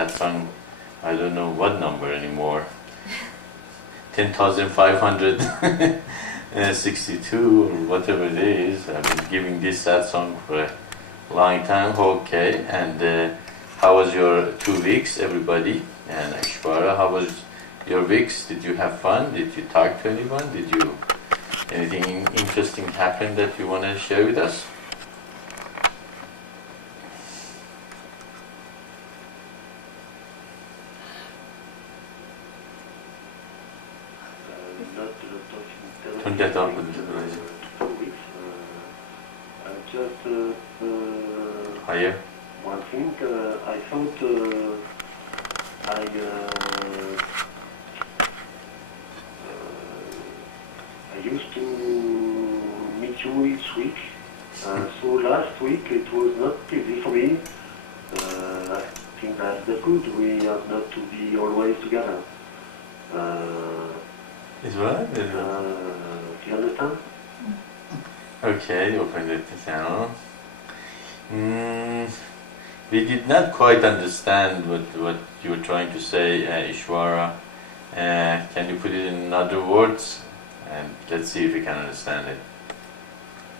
Satsang, I don't know what number anymore, 10,562 or whatever it is. I've been giving this Satsang for a long time. Okay, and how was your 2 weeks, everybody? And Aishwarya, how was your weeks? Did you have fun? Did you talk to anyone? Anything interesting happen that you want to share with us? Not a lot of interesting 2 weeks. Just Higher? one thing, I thought I used to meet you each week. So last week it was not easy for me. I think that's good. We have not to be always together. Is what? Do you understand? Okay, open the channel. We did not quite understand what you were trying to say, Ishwara. Can you put it in other words? And let's see if we can understand it.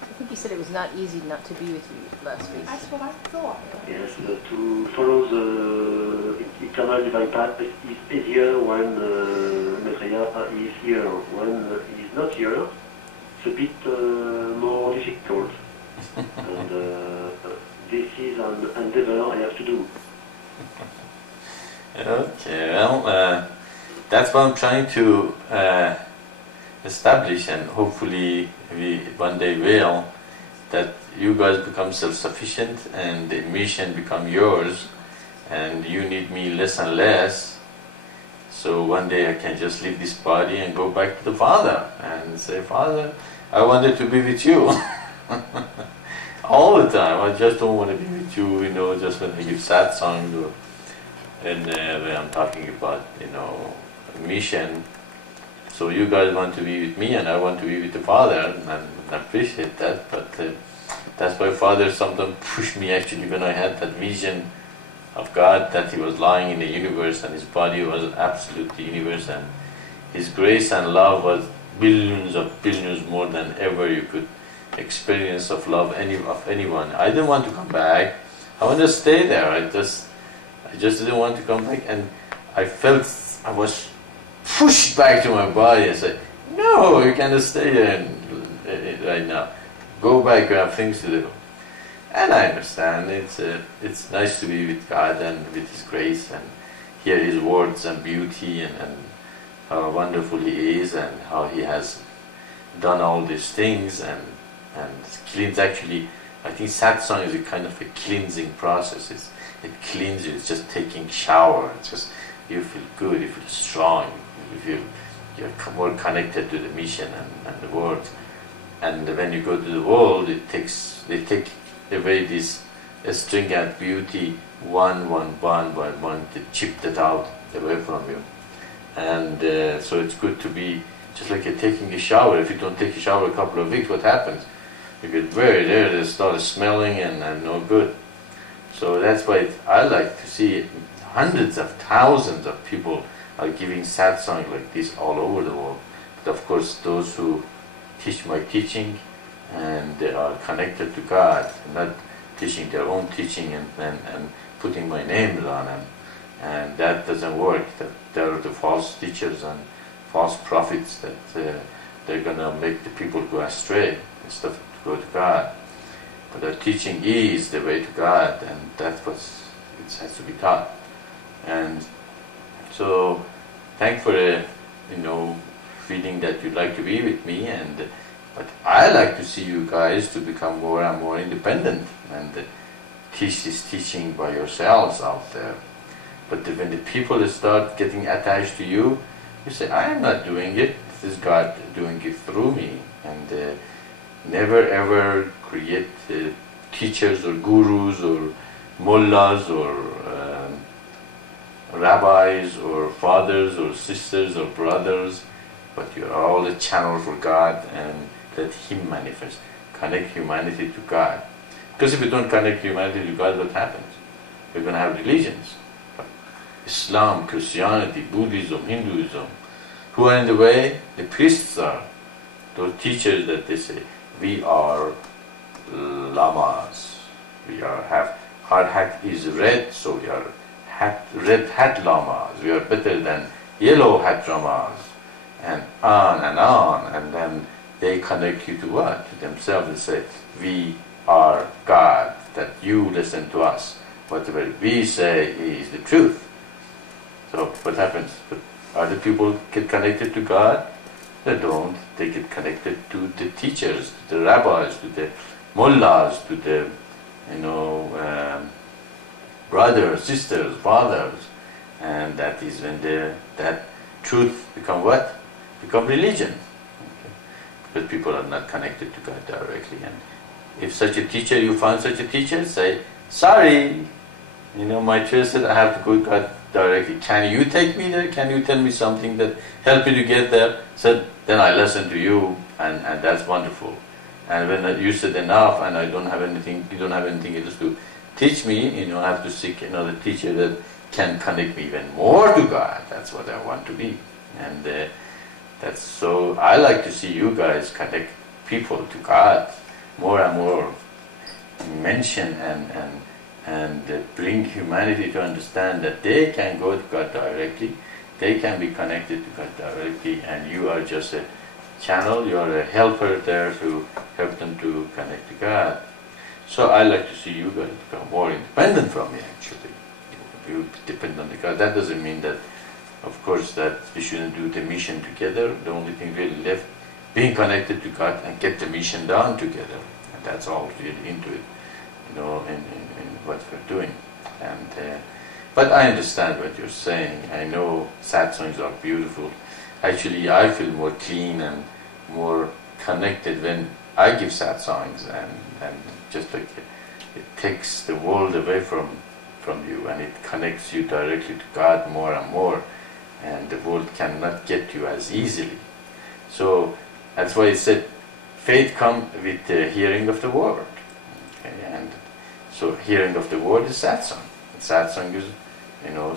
I think you said it was not easy not to be with you last week. That's what I thought. Yes, to follow the eternal divine path is easier when Maitreya is here. When he is not here, it's a bit more difficult. And this is an endeavor I have to do. Okay, well, that's what I'm trying to establish, and hopefully we one day will, that you guys become self-sufficient and the mission become yours, and you need me less and less. So one day I can just leave this body and go back to the Father and say, Father, I wanted to be with you. All the time. I just don't want to be with you, just when I give satsang, and when I'm talking about, mission. So you guys want to be with me, and I want to be with the Father, and I appreciate that. But that's why Father sometimes pushed me actually when I had that vision of God, that He was lying in the universe, and His body was absolute the universe, and His grace and love was billions of billions more than ever you could experience of love of anyone. I didn't want to come back. I want to stay there. I just didn't want to come back, and I felt I was pushed back to my body. I said, "No, you can't stay there right now. Go back. You have things to do." And I understand. It's nice to be with God and with His grace and hear His words and beauty and how wonderful He is and how He has done all these things and cleans. Actually, I think satsang is a kind of a cleansing process. It cleans you. It's just taking shower. It's just you feel good. You feel strong. You're more connected to the mission and the world. And when you go to the world, they take away this string and beauty one by one. They chip that out away from you. And so it's good to be just like you're taking a shower. If you don't take a shower a couple of weeks, what happens? You get very dirty, they start smelling and no good. So that's why I like to see hundreds of thousands of people are giving satsang like this all over the world. But of course, those who teach my teaching and they are connected to God, not teaching their own teaching and putting my names on them. And that doesn't work. That there are the false teachers and false prophets that they're going to make the people go astray instead of to go to God. But their teaching is the way to God, and that's what it has to be taught. And so, thanks for the feeling that you'd like to be with me, but I like to see you guys to become more and more independent and teach this teaching by yourselves out there. But when the people start getting attached to you, you say, I am not doing it, this is God doing it through me. And never ever create teachers or gurus or mullahs or rabbis or fathers or sisters or brothers, but you're all a channel for God, and let Him manifest. Connect humanity to God. Because if you don't connect humanity to God, what happens? We're going to have religions. Islam, Christianity, Buddhism, Hinduism. Who are in the way? The priests are. Those teachers that they say, we are lamas. We are our hat is red, so we are red hat lamas. We are better than yellow hat lamas. And on. And then they connect you to what? To themselves. They say, we are God, that you listen to us. Whatever we say is the truth. So what happens? Other people get connected to God? They don't. They get connected to the teachers, to the rabbis, to the mullahs, to the brothers, sisters, fathers. And that is when that truth become what? Become religion. Okay. Because people are not connected to God directly. And if such a teacher, you find such a teacher, say, sorry, Maitreya said I have to go to God directly. Can you take me there? Can you tell me something that help me to get there? Said, then I listen to you, and that's wonderful. And when you said enough, and you don't have anything else to teach me, I have to seek another teacher that can connect me even more to God. That's what I want to be. And that's so. I like to see you guys connect people to God more and more. Mention and bring humanity to understand that they can go to God directly, they can be connected to God directly, and you are just a channel, you are a helper there to help them to connect to God. So I like to see you guys become more independent from me, actually. You depend on the God. That doesn't mean that, of course, that we shouldn't do the mission together. The only thing really left, being connected to God and get the mission done together. And that's all really into it, in what we're doing. And but I understand what you're saying. I know satsangs are beautiful. Actually, I feel more clean and more connected when I give satsangs, and just like it takes the world away from you, and it connects you directly to God more and more, and the world cannot get you as easily. So that's why it said faith comes with the hearing of the word. Okay? And so hearing of the word is satsang. Satsang is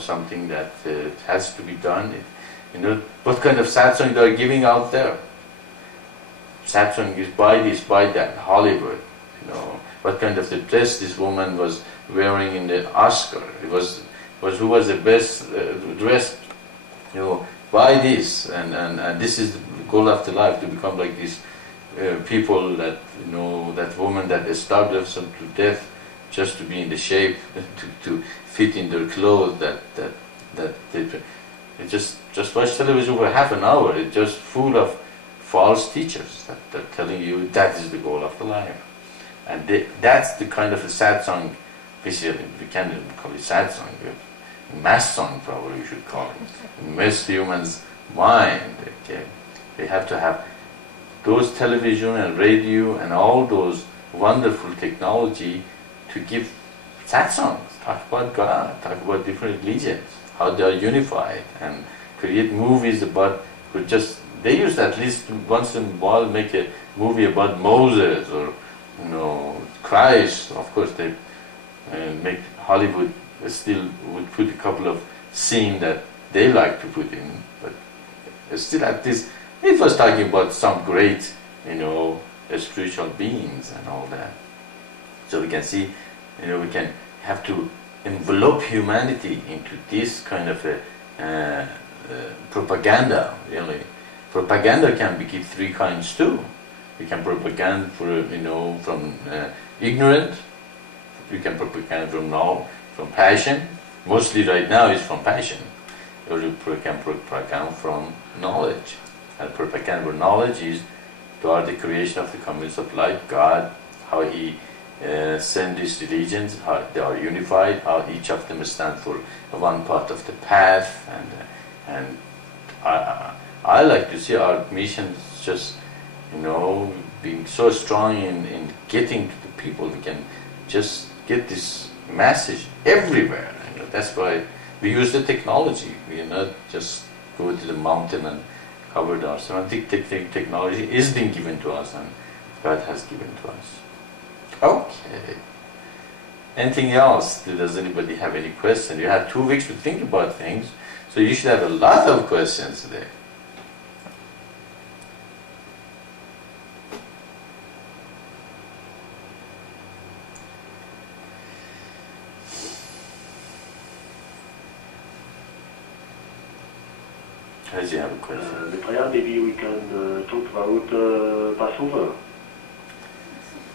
something that has to be done. What kind of satsang they are giving out there? Satsang is by this, by that, Hollywood. What kind of the dress this woman was wearing in the Oscar? It was who was the best dressed. By this, and this is the goal of the life, to become like these people that that woman that starved themselves to death just to be in the shape, to fit in their clothes. That they just watch television for half an hour. It's just full of false teachers that they're telling you that is the goal of the life. And that's the kind of a satsang, basically, we can't even call it satsang, mass song probably you should call it. Mass human's mind. Okay? They have to have those television and radio and all those wonderful technology to give satsangs, talk about God, talk about different religions, how they are unified, and create movies about, they used at least once in a while make a movie about Moses or Christ. Of course they make Hollywood still would put a couple of scenes that they like to put in, but still at least it was talking about some great spiritual beings and all that. So we can see we can have to envelope humanity into this kind of a propaganda. Really, propaganda can be given three kinds too. We can propaganda for from ignorant. We can propaganda from passion. Mostly right now is from passion. Or you can propaganda from knowledge. And propaganda for knowledge is toward the creation of the community of light, God, how He send these religions, how they are unified, how each of them stand for one part of the path, and I like to see our missions just being so strong in getting to the people. We can just get this message everywhere. That's why we use the technology. We not just go to the mountain and cover it ourselves. I think technology is being given to us, and God has given to us. Okay. Anything else? Does anybody have any question? You have 2 weeks to think about things, so you should have a lot of questions today. Does you have a question? Maitreya, maybe we can talk about Passover.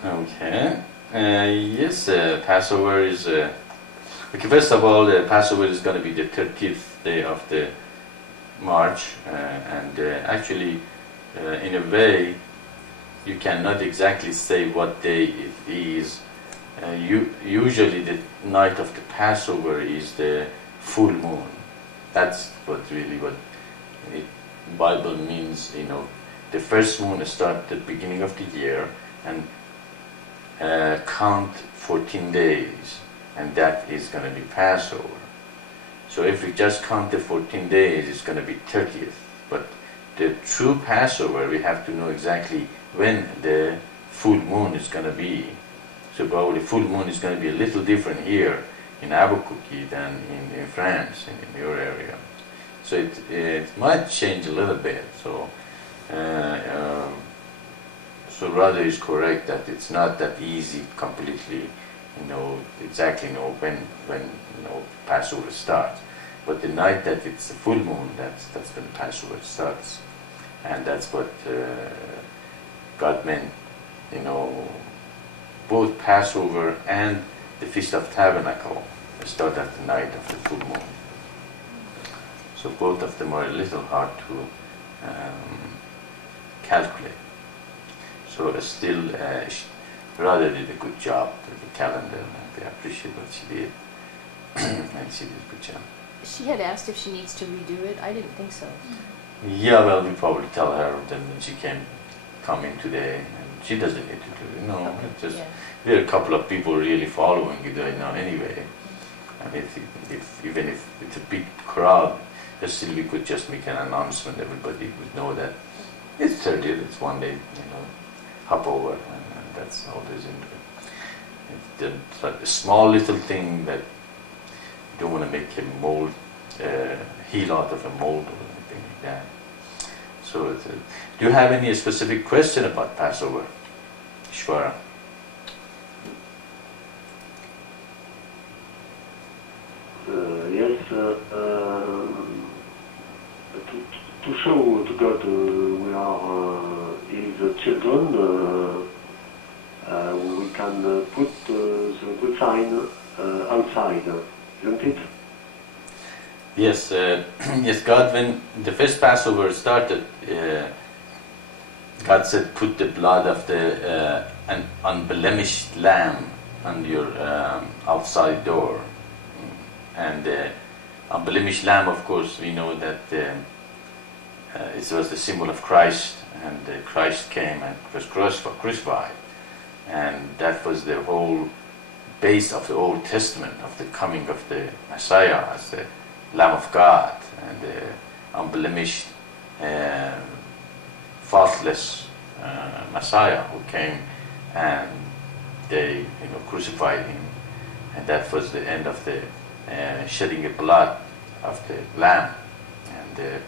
Okay. Yes, Passover is. Okay, first of all, Passover is going to be the 30th day of the March, and actually, in a way, you cannot exactly say what day it is. Usually, the night of the Passover is the full moon. That's what it Bible means. The first moon starts at the beginning of the year and count 14 days, and that is going to be Passover. So if we just count the 14 days, it's going to be 30th. But the true Passover, we have to know exactly when the full moon is going to be. So probably full moon is going to be a little different here in Albuquerque than in France, in your area. So it might change a little bit. So rather is correct that it's not that easy completely, exactly know when Passover starts. But the night that it's the full moon, that's when Passover starts, and that's what God meant. Both Passover and the Feast of Tabernacle start at the night of the full moon. So both of them are a little hard to calculate. So still, Radha did a good job with the calendar, and I appreciate what she did. And she did a good job. She had asked if she needs to redo it. I didn't think so. Yeah, well, we probably tell her then when she can come in today, and she doesn't need to do it. No, Okay, it's just yeah. there are a couple of people really following it right now anyway. And even if it's a big crowd, still we could just make an announcement. Everybody would know that it's 30th. It's one day, hop over, and that's all there's into it. It's like a small little thing that you don't want to make a mold, heel out of a mold or anything like that. So, do you have any specific question about Passover, Ishwara? Yes, to show to God we are His children, we can put the good sign outside, isn't it? Yes, yes. God, when the first Passover started, God said, "Put the blood of an unblemished lamb on your outside door." And unblemished lamb, of course, we know that it was the symbol of Christ, and Christ came and was crucified, and that was the whole base of the Old Testament, of the coming of the Messiah as the Lamb of God, and the unblemished, faultless Messiah who came, and they crucified him, and that was the end of the shedding the blood of the Lamb. And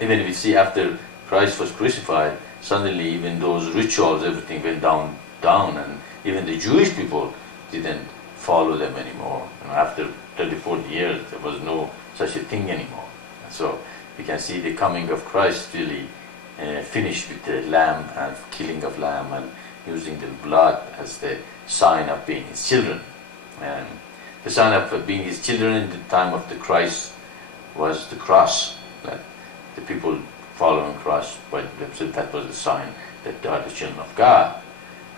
even we see after Christ was crucified, suddenly even those rituals, everything went down, and even the Jewish people didn't follow them anymore. After 30-40 years, there was no such a thing anymore. So we can see the coming of Christ really finished with the lamb and killing of lamb and using the blood as the sign of being his children. And the sign of being his children in the time of the Christ was the cross. That the people following cross, that was the sign that they are the children of God.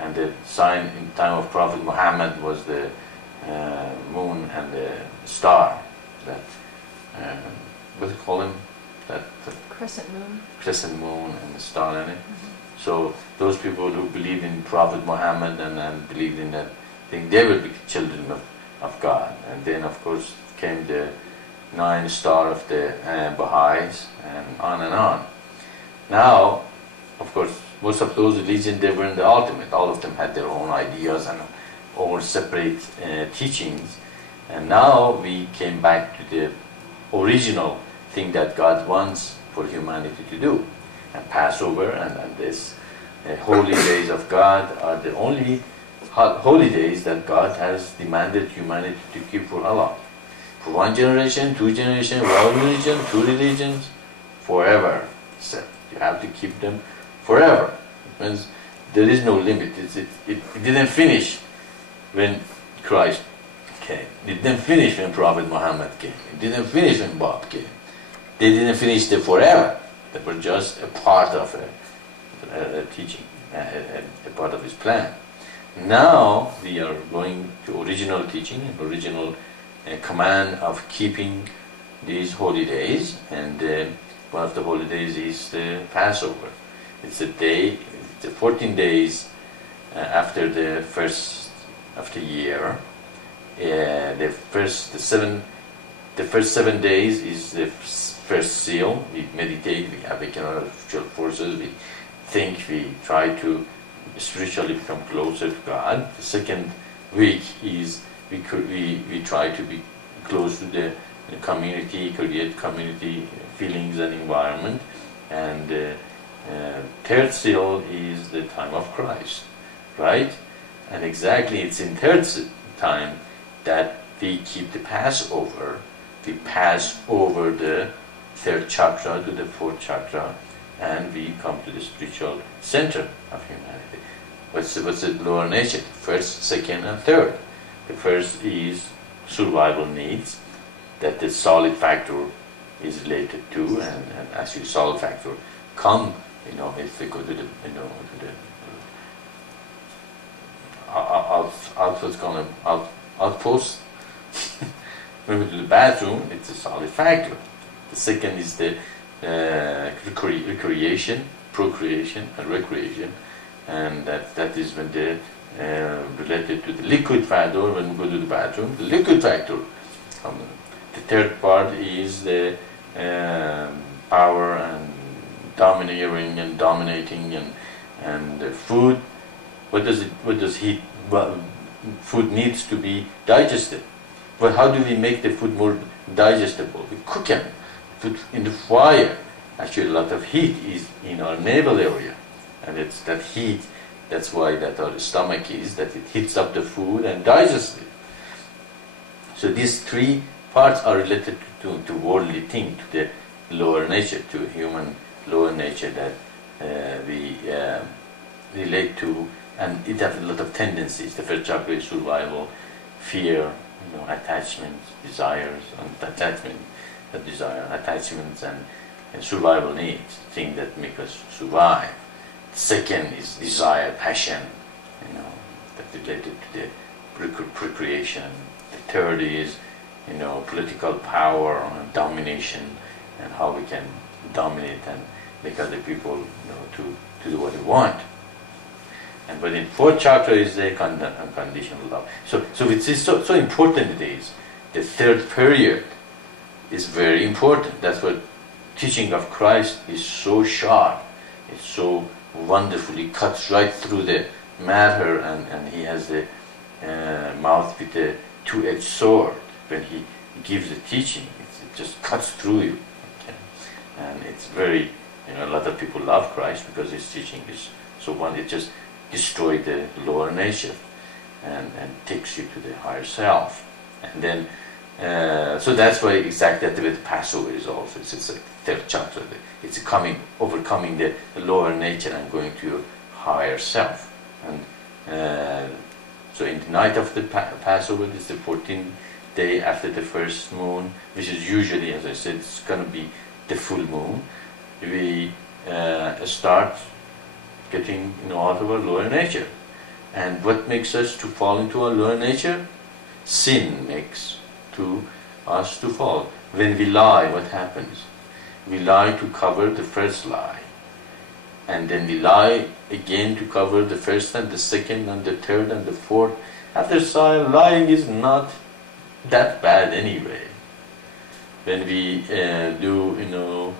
And the sign in the time of Prophet Muhammad was the moon and the star. That what do you call him? That Crescent moon. Crescent moon and the star in it. So those people who believe in Prophet Muhammad and believed in that thing, they will be children of God. And then of course came the 9 star of the Baha'is, and on and on. Now, of course, most of those religions, they were in the ultimate. All of them had their own ideas and or separate teachings, and now we came back to the original thing that God wants for humanity to do. And Passover and this holy days of God are the only holy days that God has demanded humanity to keep for Allah. For one generation, two generations, one religion, two religions, forever. So you have to keep them forever. It means there is no limit. It didn't finish when Christ came. It didn't finish when Prophet Muhammad came. It didn't finish when Bob came. They didn't finish the forever. They were just a part of a teaching, a part of his plan. Now we are going to original teaching, original command of keeping these holy days, and one of the holy days is the Passover. It's a day, the 14 days after the first of the year. The first 7 days is the first seal. We meditate, we awaken our spiritual forces, we think, we try to spiritually become closer to God. The second week is we try to be close to the community, create community feelings and environment. And third seal is the time of Christ, right? And exactly it's in third time that we keep the Passover. We pass over the third chakra to the fourth chakra, and we come to the spiritual center of humanity. What's the lower nature? First, second, and third. The first is survival needs, that the solid factor is related to, and as your solid factor come, if we go to the, to the outpost, when we do the bathroom, it's a solid factor. The second is the recreation, procreation, and recreation, and that is when the related to the liquid factor. When we go to the bathroom, the liquid factor. The third part is the power and domineering and dominating and the food. What does heat? Well, food needs to be digested. But how do we make the food more digestible? We cook them, put in the fire. Actually, a lot of heat is in our navel area, and it's that heat. That's why that our stomach is, that it heats up the food and digests it. So these three parts are related to worldly thing, to the lower nature, to human lower nature that we relate to, and it has a lot of tendencies. The first chakra is survival, fear, attachments, desires, and attachments and survival needs, things that make us survive. Second is desire, passion, that's related to the procreation. The third is, political power and domination, and how we can dominate and make other people, to do what they want. And but in fourth chakra is the unconditional love. So it is so important it is. The third period is very important. That's what teaching of Christ is so sharp. It's so wonderfully cuts right through the matter, and he has the mouth with a two-edged sword. When he gives the teaching, it just cuts through you. Okay? And it's very, a lot of people love Christ because his teaching is so wonderful. It just destroys the lower nature and takes you to the higher self. And then, so that's why exactly that with Passover is also, it's a third chapter. It's overcoming the lower nature and going to your higher self. And so in the night of the Passover, this is the 14th day after the first moon, which is usually, as I said, it's going to be the full moon. We start getting out of our lower nature. And what makes us to fall into our lower nature? Sin makes us to fall. When we lie, what happens? We lie to cover the first lie. And then we lie again to cover the first and the second and the third and the fourth. After lying is not that bad anyway. When we do,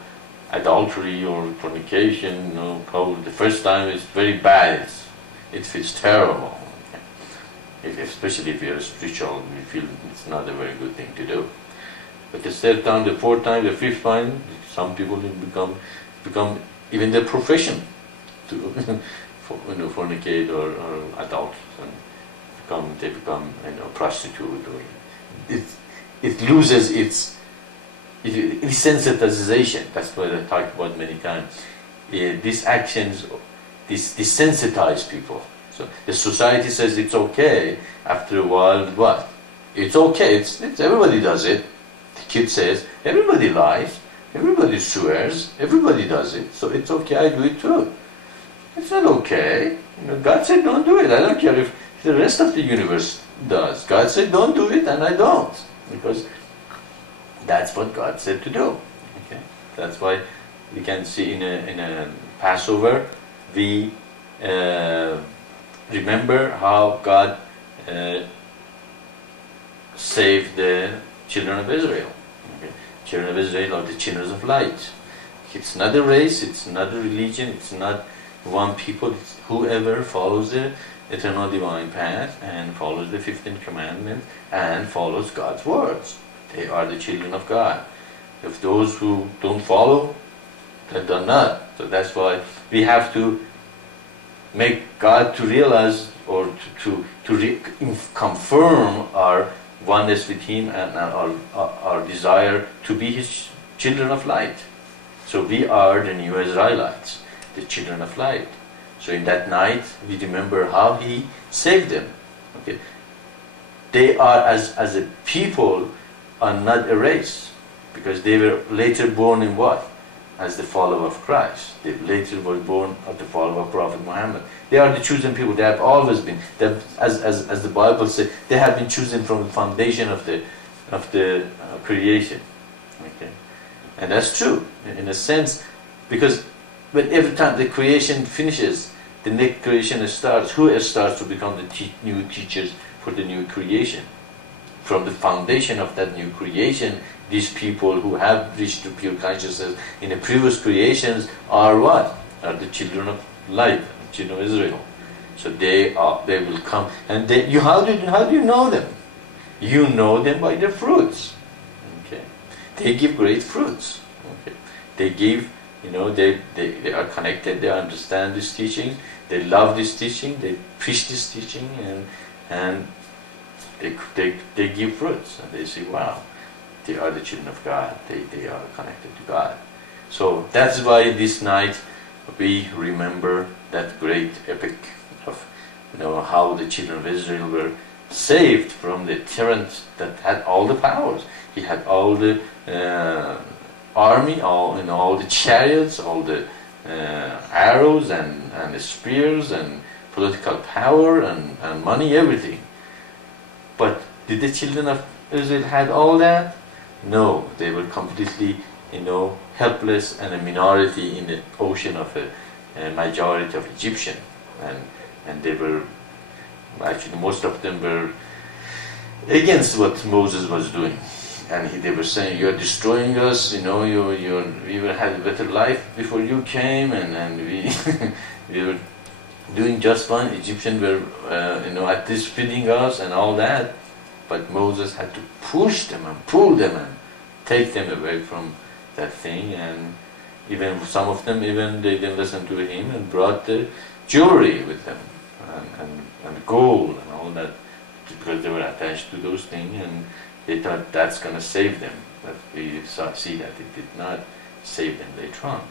adultery or fornication, probably the first time is very bad. It feels terrible. especially if you're spiritual, you feel it's not a very good thing to do. But the third time, the fourth time, the fifth time, some people become even their profession to fornicate or adult, and they become prostitute, or it loses its desensitization. That's what I talked about many times. These actions desensitize people. So the society says it's okay. After a while, what? It's okay. It's everybody does it. The kid says everybody lies, everybody swears, everybody does it. So it's okay. I do it too. It's not okay. God said don't do it. I don't care if the rest of the universe does. God said don't do it, and I don't, because that's what God said to do. Okay, that's why we can see in a Passover we remember how God saved the children of Israel. Okay? Children of Israel are the children of light. It's not a race, it's not a religion, it's not one people. It's whoever follows the eternal divine path and follows the 15th commandment and follows God's words. They are the children of God. If those who don't follow, then they're not. So that's why we have to make God to realize, or to confirm our oneness with Him and our desire to be His children of light. So we are the new Israelites, the children of light. So in that night we remember how He saved them. Okay, they are as a people are not a race, because they were later born in what? As the follower of Christ. They later were born of the follower of Prophet Muhammad. They are the chosen people. They have always been. As the Bible says, they have been chosen from the foundation of the creation. Okay, and that's true in a sense, because when every time the creation finishes, the next creation starts. Who starts to become the new teachers for the new creation? From the foundation of that new creation, these people who have reached to pure consciousness in the previous creations are what? Are the children of light, the children of Israel. So they will come, and how do you know them? You know them by their fruits. Okay, they give great fruits. Okay, they give. They are connected. They understand this teaching. They love this teaching. They preach this teaching, and they give fruits, and they say, wow, they are the children of God. They are connected to God. So that's why this night we remember that great epic of how the children of Israel were saved from the tyrant that had all the powers. He had all the army, all the chariots, all the arrows and the spears and political power and money, everything. But did the children of Israel had all that? No, they were completely, helpless and a minority in the ocean of a majority of Egyptian, and they were actually, most of them were against what Moses was doing, and they were saying, "You are destroying us. We had a better life before you came, and we we were doing just fine. Egyptians were, at least feeding us and all that." But Moses had to push them and pull them and take them away from that thing. And even some of them, they didn't listen to him and brought the jewelry with them and gold and all that, because they were attached to those things, and they thought that's going to save them. But we see that it did not save them later on.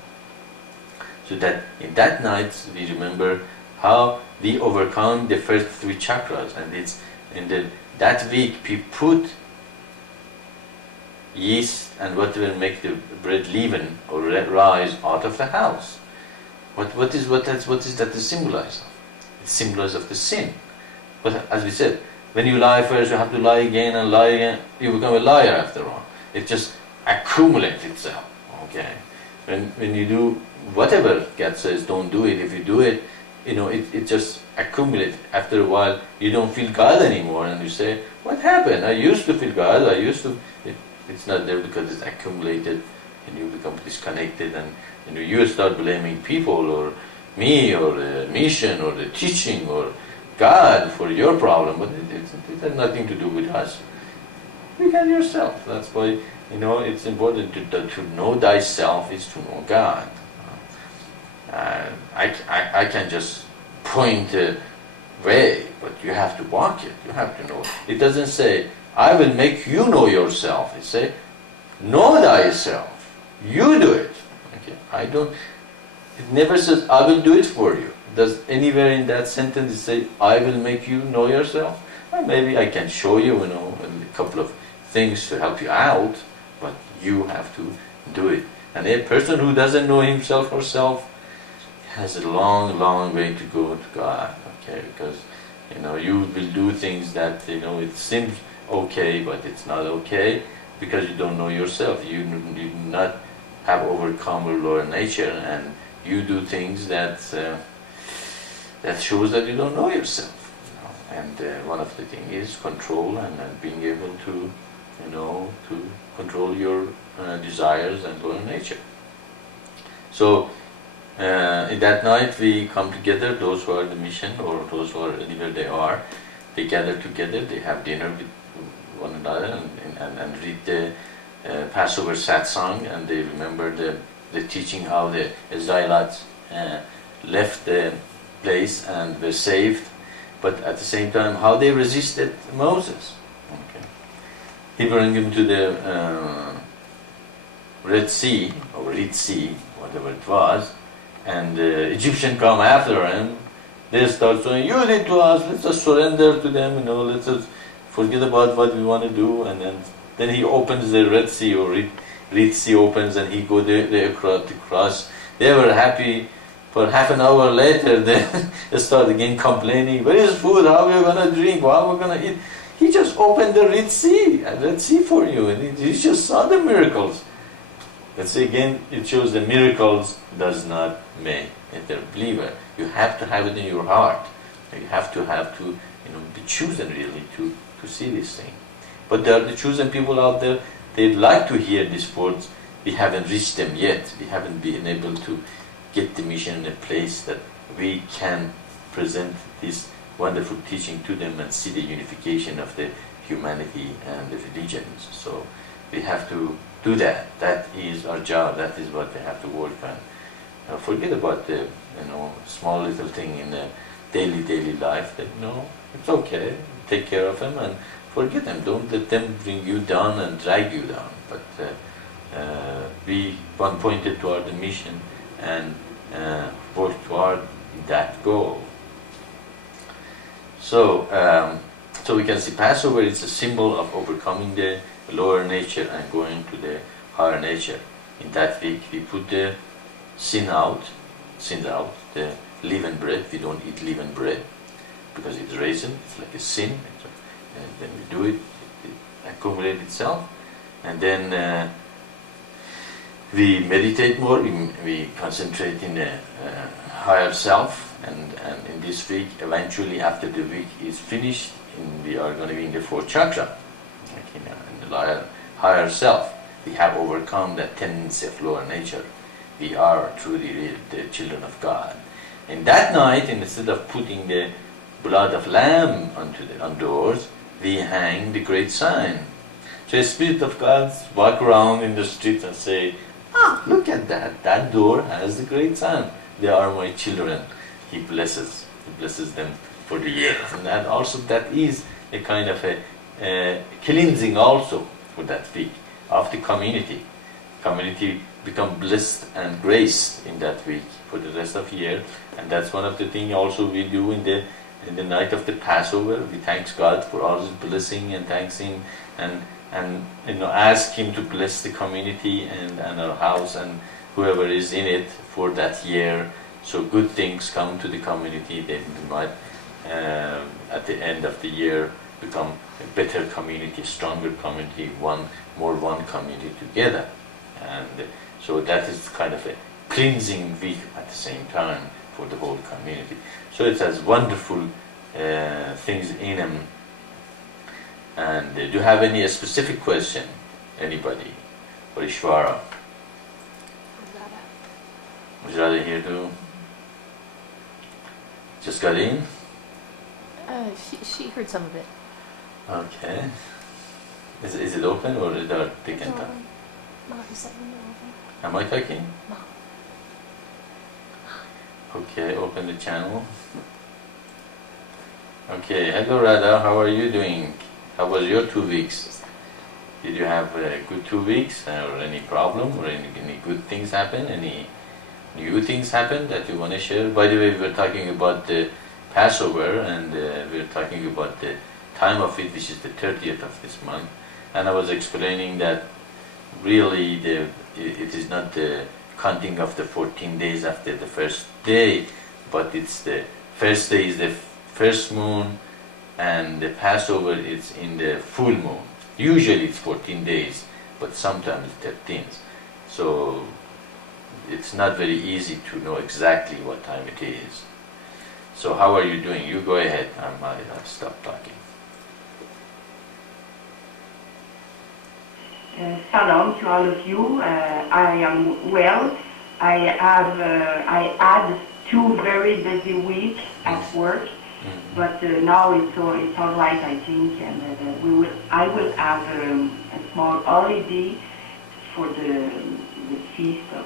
So that in that night we remember how we overcome the first three chakras, and it's in that week we put yeast and whatever make the bread leaven or rise out of the house. What is that to symbolize of? It symbolizes of the sin. But as we said, when you lie first, you have to lie again and lie again. You become a liar after all. It just accumulates itself. Okay. When you do whatever God says, don't do it. If you do it, it just accumulates. After a while, you don't feel God anymore, and you say, "What happened? I used to feel God. It's not there because it's accumulated, and you become disconnected, and you start blaming people or me or the mission or the teaching or God for your problem, but it has nothing to do with us. You can yourself. That's why, it's important to know thyself is to know God. I can just point a way, but you have to walk it. You have to know it. It doesn't say, I will make you know yourself. It says, know thyself. You do it. Okay. It never says, I will do it for you. Does anywhere in that sentence it say, I will make you know yourself? Well, maybe I can show you, a couple of things to help you out, but you have to do it. And a person who doesn't know himself or herself has a long, long way to go to God. Okay, because you will do things that it seems okay, but it's not okay because you don't know yourself. You do not have overcome your lower nature, and you do things that shows that you don't know yourself. And one of the things is control and being able to to control your desires and lower nature. So in that night we come together, those who are the mission or those who are anywhere they gather together, they have dinner with one another and read the Passover Satsang, and they remember the teaching how the Israelites left the place and were saved, but at the same time how they resisted Moses. Okay. He brought him to the Red Sea, or Red Sea, whatever it was, and the Egyptian come after him. They start saying, you did to us, let's just surrender to them, let's just forget about what we want to do. And then he opens the Red Sea, or Red Sea opens, and he go there across the cross. They were happy. For half an hour later, they start again complaining, where is food, how are we going to drink, how are we going to eat? He just opened the Red Sea for you, and you just saw the miracles. Let's say again, it shows the miracles does not make a believer. You have to have it in your heart. You have to be chosen really to see this thing. But there are the chosen people out there, they'd like to hear these words. We haven't reached them yet. We haven't been able to get the mission in a place that we can present this wonderful teaching to them and see the unification of the humanity and the religions. So we have to do that. That is our job. That is what they have to work on. Forget about the small little thing in the daily life. That it's okay. Take care of them and forget them. Don't let them bring you down and drag you down. But be one pointed toward the mission and work toward that goal. So we can see Passover is a symbol of overcoming the lower nature and going to the higher nature. In that week we put the sins out, the leavened bread. We don't eat leavened bread because it's raisin, it's like a sin. And when we do it, it accumulates itself. And then we meditate more, we concentrate in the higher self, and in this week, eventually after the week is finished, we are going to be in the fourth chakra, in the higher self. We have overcome that tendency of lower nature. We are truly the children of God. And that night, instead of putting the blood of lamb on doors, we hang the great sign. So the Spirit of God walk around in the streets and say, look at that. That door has the great sign. They are my children. He blesses them for the year. And that is a kind of a cleansing also for that week of the community. Community become blessed and graced in that week for the rest of the year. And that's one of the things also we do in the night of the Passover. We thank God for all His blessing and thanks Him and ask Him to bless the community and our house and whoever is in it for that year. So good things come to the community. They might at the end of the year become a better community, stronger community, one community together. And so that is kind of a cleansing week at the same time for the whole community. So it has wonderful things in them. And do you have any specific question? Anybody? For Ishvara? Was Radha here too? Just got in? She heard some of it. Okay. Is it open or is there they can talk? Am I talking? No. Okay, open the channel. Okay, hello Radha, how are you doing? How was your 2 weeks? Did you have a good 2 weeks or any problem or any good things happen? Any new things happen that you want to share? By the way, we were talking about the Passover and we were talking about the time of it, which is the 30th of this month. And I was explaining that really it is not the counting of the 14 days after the first day, but it's the first day is the first moon and the Passover is in the full moon. Usually it's 14 days, but sometimes 13. So it's not very easy to know exactly what time it is. So how are you doing? You go ahead. I'll stop talking. Shalom to all of you. I am well. I had 2 very busy weeks at work, but now it's all right, I think, and I will have a small holiday for the feast of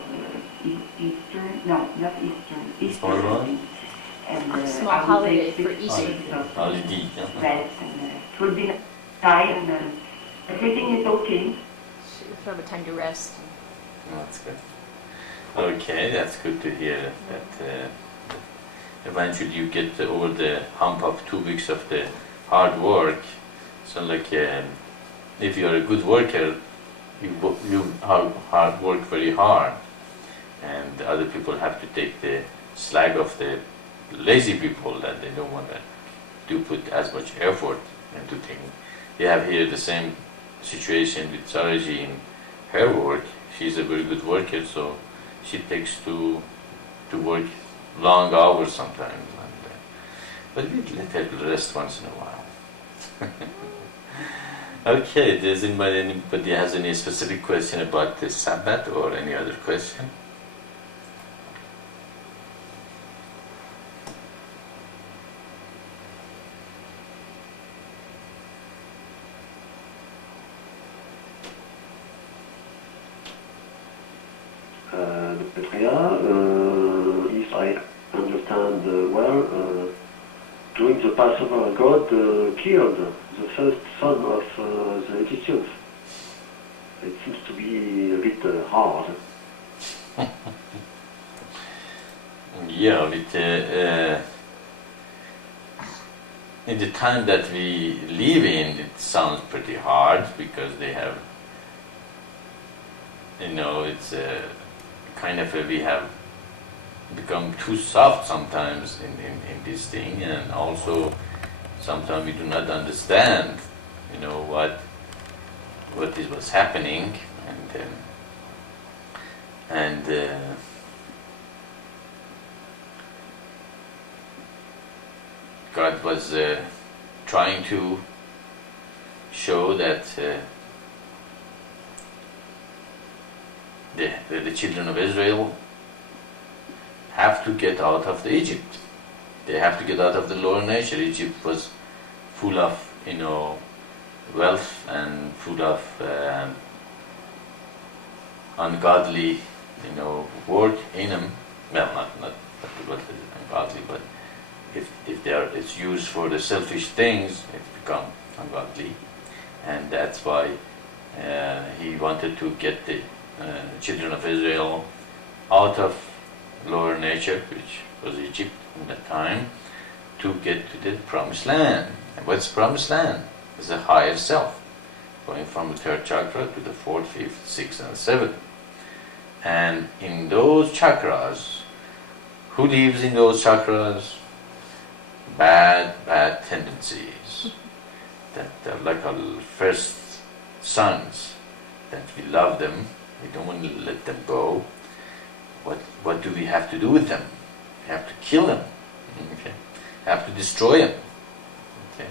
Easter. No, not Easter. Easter. I think. And A small I will holiday take for 6 Easter. days of Holiday. rest, and it will be nice, and everything is okay. She'll have a time to rest. That's good. Okay, that's good to hear that eventually you get over the hump of 2 weeks of the hard work. So like if you're a good worker, you hard work very hard, and other people have to take the slack of the lazy people that they don't want to put as much effort into things. You have here the same situation with Saraji in her work. She's a very good worker, so she takes to work long hours sometimes, but we let her rest once in a while. Okay, does anybody has any specific question about the Sabbath or any other question? Maitreya, if I understand well, during the Passover, God killed the first son of the Egyptians. It seems to be a bit hard. Yeah, in the time that we live in, it sounds pretty hard because they have, it's kind of we have become too soft sometimes in this thing, and also sometimes we do not understand, what's happening, and God was trying to show that the children of Israel have to get out of the Egypt. They have to get out of the lower nature. Egypt was full of, wealth and full of ungodly, work in them. Well, not ungodly, but if it's used for the selfish things, it's become ungodly, and that's why he wanted to get the children of Israel out of lower nature, which was Egypt in that time, to get to the promised land. And what's promised land? It's a higher self, going from the 3rd chakra to the 4th, 5th, 6th, and 7th. And in those chakras, who lives in those chakras? Bad tendencies that are like our first sons, that we love them, we don't want to let them go. What do we have to do with them? We have to kill them. Okay? We have to destroy them. Okay?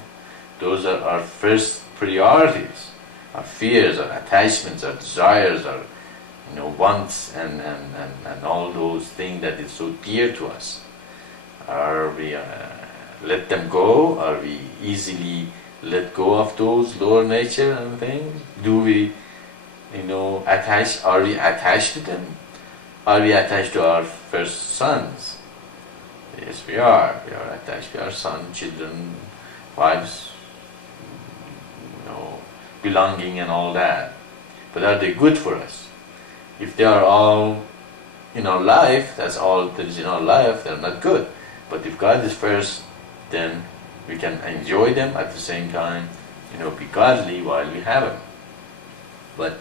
Those are our first priorities. Our fears, our attachments, our desires, our wants, and all those things that is so dear to us. let them go? Are we easily let go of those lower nature and things? Do we, attach? Are we attached to them? Are we attached to our first sons? Yes, we are. We are attached to our sons, children, wives, belonging and all that. But are they good for us? If they are all in our life, that's all that is in our life, they're not good. But if God is first, then we can enjoy them at the same time, be godly while we have them. But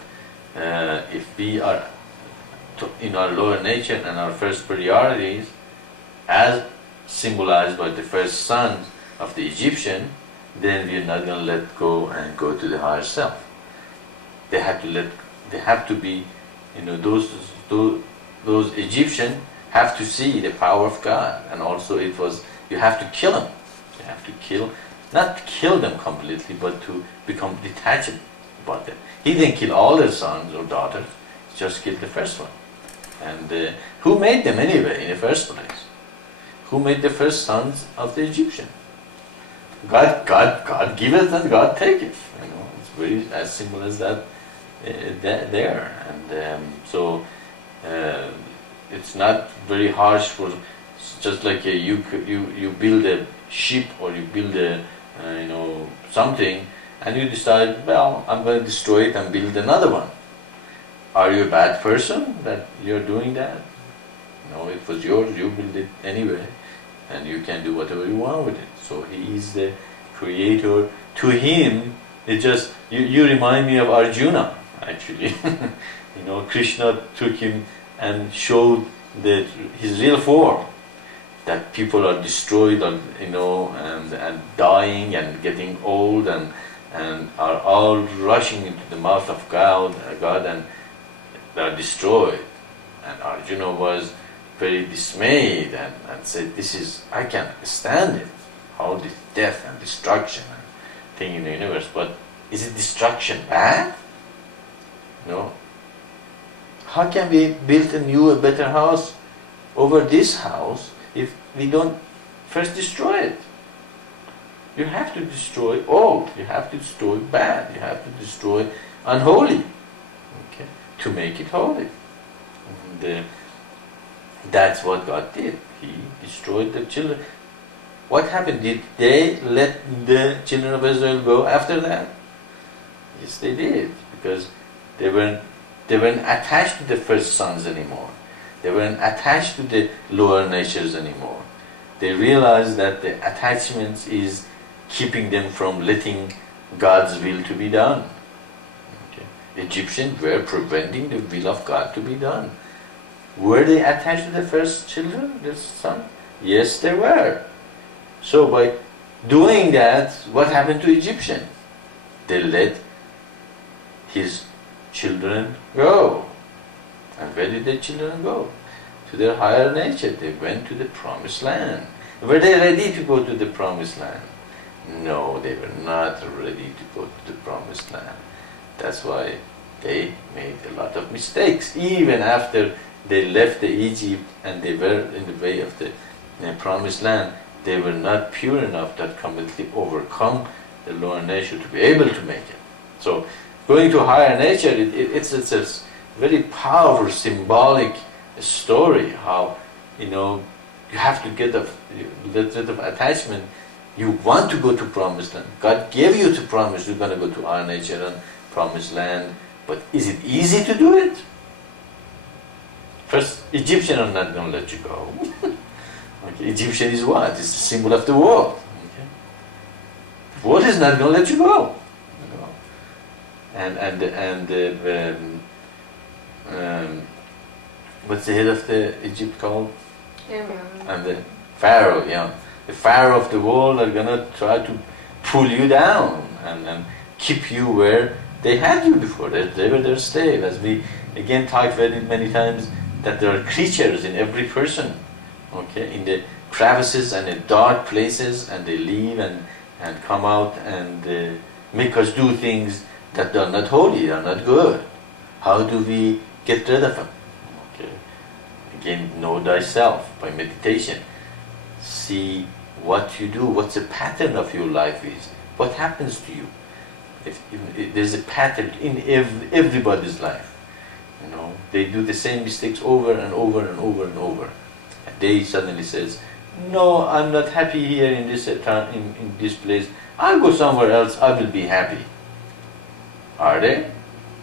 if we are in our lower nature and our first priorities, as symbolized by the first sons of the Egyptian, then we are not going to let go and go to the higher self. They have to be, those Egyptians have to see the power of God, and also you have to kill them. You have to kill, not kill them completely, but to become detached about them. He didn't kill all their sons or daughters; he just killed the first one. And who made them anyway in the first place? Who made the first sons of the Egyptian? God give it and God take it. It's very as simple as that. There, and so it's not very harsh for just like you build a ship or you build a something, and you decide, well, I'm going to destroy it and build another one. Are you a bad person that you're doing that? No, it was yours. You built it anyway, and you can do whatever you want with it. So He is the creator. To Him, it just you remind me of Arjuna. Actually, Krishna took him and showed his real form. That people are destroyed, and dying and getting old, and are all rushing into the mouth of God, and they are destroyed. And Arjuna was very dismayed and said, I can't stand it. All this death and destruction and thing in the universe. But is it destruction bad? No. How can we build a better house over this house if we don't first destroy it? You have to destroy old, you have to destroy bad, you have to destroy unholy, to make it holy. And that's what God did. He destroyed the children. What happened? Did they let the children of Israel go after that? Yes, they did, because they weren't attached to the first sons anymore. They weren't attached to the lower natures anymore. They realized that the attachment is keeping them from letting God's will to be done. Egyptians were preventing the will of God to be done. Were they attached to the first children, the son? Yes, they were. So by doing that, what happened to Egyptians? They let his children go. And where did the children go? To their higher nature. They went to the promised land. Were they ready to go to the promised land? No, they were not ready to go to the promised land. That's why they made a lot of mistakes. Even after they left Egypt and they were in the way of the promised land, they were not pure enough that completely overcome the lower nature to be able to make it. So going to higher nature, it's a very powerful, symbolic story. How you have to get rid of attachment. You want to go to promised land. God gave you to promise you're going to go to higher nature and promised land. But is it easy to do it? First, Egyptians are not going to let you go. Egyptian is what? It's the symbol of the world. The world is not going to let you go. What's the head of the Egypt called? And the Pharaoh, the Pharaoh of the world are going to try to pull you down and keep you where they had you before. They were their slave. As we again talked very many times, that there are creatures in every person, in the crevices and in dark places, and they leave and come out and make us do things that are not holy, are not good. How do we get rid of them? Again, know thyself by meditation. See what you do, what's the pattern of your life is, what happens to you. If there's a pattern in everybody's life, you know, they do the same mistakes over and over and over and over. And they suddenly says, no, I'm not happy here in this in this place. I'll go somewhere else. I will be happy. Are they?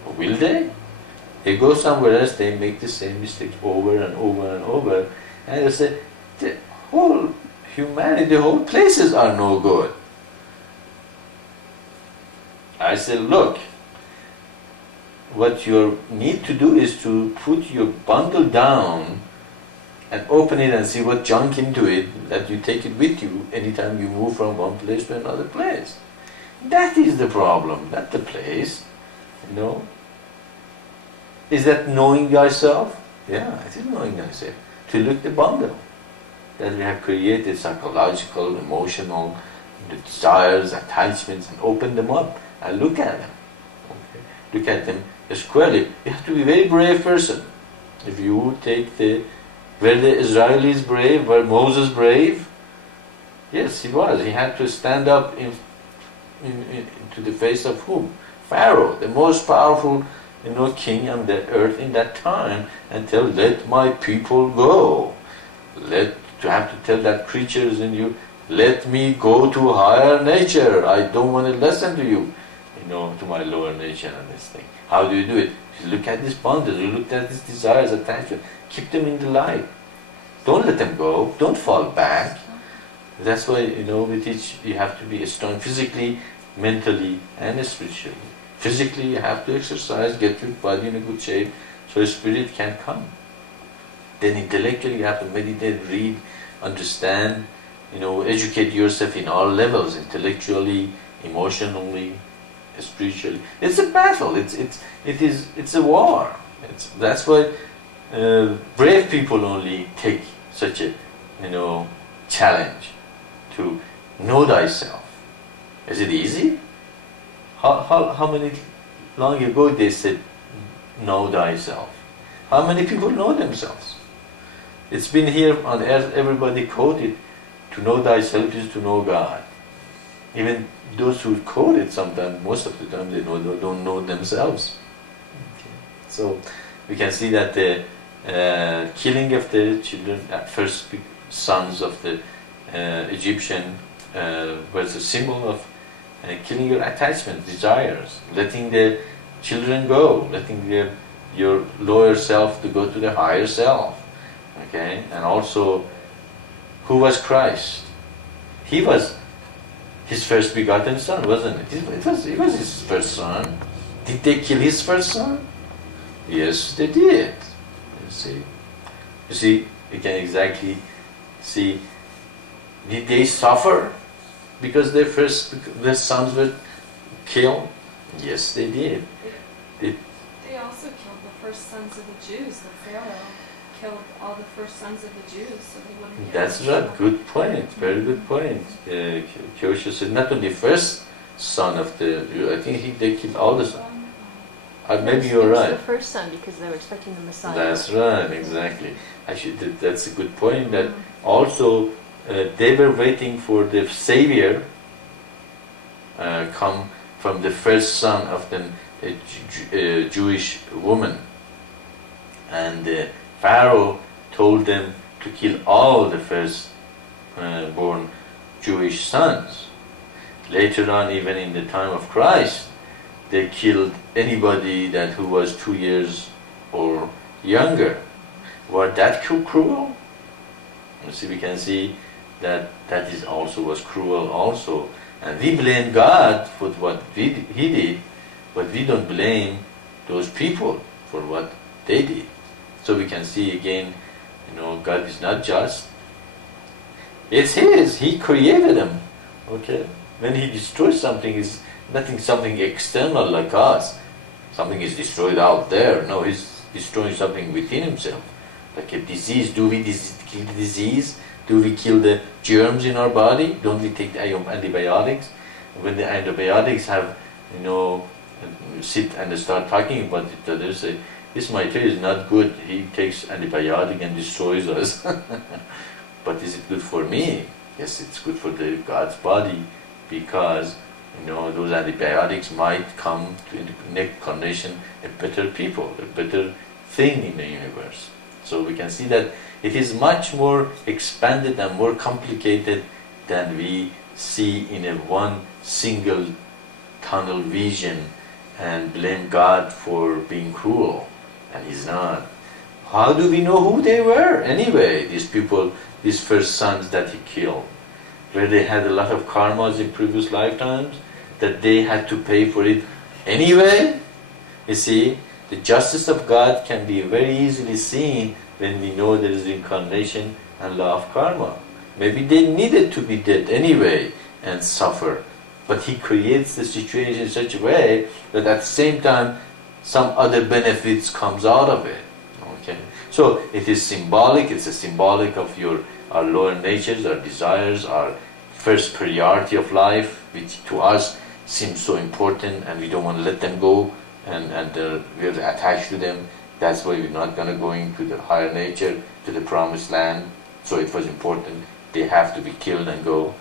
Or will they? They go somewhere else. They make the same mistakes over and over and over, and they say, the whole humanity, the whole places are no good. I said, look, what you need to do is to put your bundle down and open it and see what junk into it, that you take it with you anytime you move from one place to another place. That is the problem, not the place, you know. Is that knowing thyself? Yeah, it is knowing thyself. To look the bundle that we have created, psychological, emotional, the desires, attachments, and open them up and look at them. Okay? Look at them squarely. You have to be a very brave person. If you take were the Israelis brave? Were Moses brave? Yes, he was. He had to stand up to the face of whom? Pharaoh, the most powerful, you know, king on the earth in that time, and tell, let my people go. To have to tell that creatures in you, let me go to higher nature. I don't want to listen to you, you know, to my lower nature and this thing. How do you do it? You look at this bundle, you look at these desires, attachment, keep them in the light. Don't let them go, don't fall back. That's why, you know, we teach you have to be strong physically, mentally, and spiritually. Physically, you have to exercise, get your body in a good shape, so spirit can come. Then intellectually, you have to meditate, read, understand, you know, educate yourself in all levels, intellectually, emotionally, spiritually. It's a battle. It's a war. That's why brave people only take such a, you know, challenge to know thyself. Is it easy? How many long ago they said know thyself? How many people know themselves? It's been here on earth. Everybody quoted, to know thyself is to know God. Even those who quote it sometimes, most of the time, they don't know themselves. Okay. So we can see that the killing of the children, first sons of the Egyptian, was a symbol of killing your attachment, desires, letting the children go, letting your lower self to go to the higher self. Okay, and also, who was Christ? He was his first begotten son, wasn't it? He was his first son. Did they kill his first son? Yes, they did. You see, you can exactly see. Did they suffer because their sons were killed? Yes, they did. They also killed the first sons of the Jews. The Pharaoh killed all the first sons of the Jews, so they wouldn't get That's right. Good point. Very good point. Kyosho said not only first son of the Jew. I think they killed all the sons. Maybe you're right. It was the first son because they were expecting the Messiah. That's right. Exactly. Actually, that's a good point. That also they were waiting for the Savior come from the first son of the Jewish woman, and Pharaoh told them to kill all the first born Jewish sons. Later on, even in the time of Christ, they killed anybody who was 2 years or younger. Was that cruel? You see, we can see that is also was cruel also, and we blame God for what He did, but we don't blame those people for what they did. So we can see again, you know, God is not just. It's His. He created them. Okay. When He destroys something, is nothing something external like us. Something is destroyed out there. No, He's destroying something within Himself. Like a disease. Do we kill the disease? Do we kill the germs in our body? Don't we take the antibiotics? When the antibiotics have, you know, sit and start talking about it, they say, this Maitreya is not good. He takes antibiotic and destroys us. But is it good for me? Yes, it's good for the God's body because those antibiotics might come to in the next condition a better people, a better thing in the universe. So we can see that it is much more expanded and more complicated than we see in a one single tunnel vision and blame God for being cruel, and He's not. How do we know who they were anyway, these people, these first sons that He killed? Where they had a lot of karmas in previous lifetimes, that they had to pay for it anyway? You see, the justice of God can be very easily seen when we know there is incarnation and law of karma. Maybe they needed to be dead anyway and suffer, but He creates the situation in such a way that at the same time some other benefits comes out of it. Okay, so it is symbolic. It's a symbolic of our lower natures, our desires, our first priority of life, which to us seems so important, and we don't want to let them go, and we're attached to them. That's why we're not going to go into the higher nature, to the promised land. So it was important. They have to be killed and go.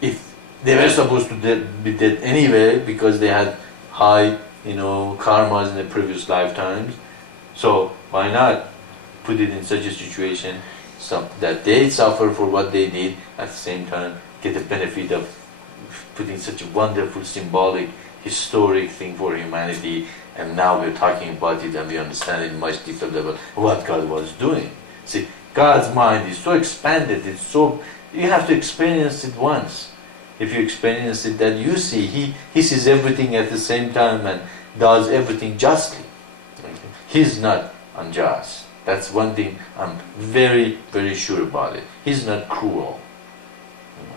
If they were supposed to be dead anyway because they had high, karmas in the previous lifetimes, so why not put it in such a situation that they suffer for what they did, at the same time get the benefit of putting such a wonderful, symbolic, historic thing for humanity, and now we're talking about it and we understand it much deeper level what God was doing. See, God's mind is so expanded, you have to experience it once. If you experience it, then you see He sees everything at the same time and does everything justly. Okay? He's not unjust. That's one thing I'm very, very sure about it. He's not cruel.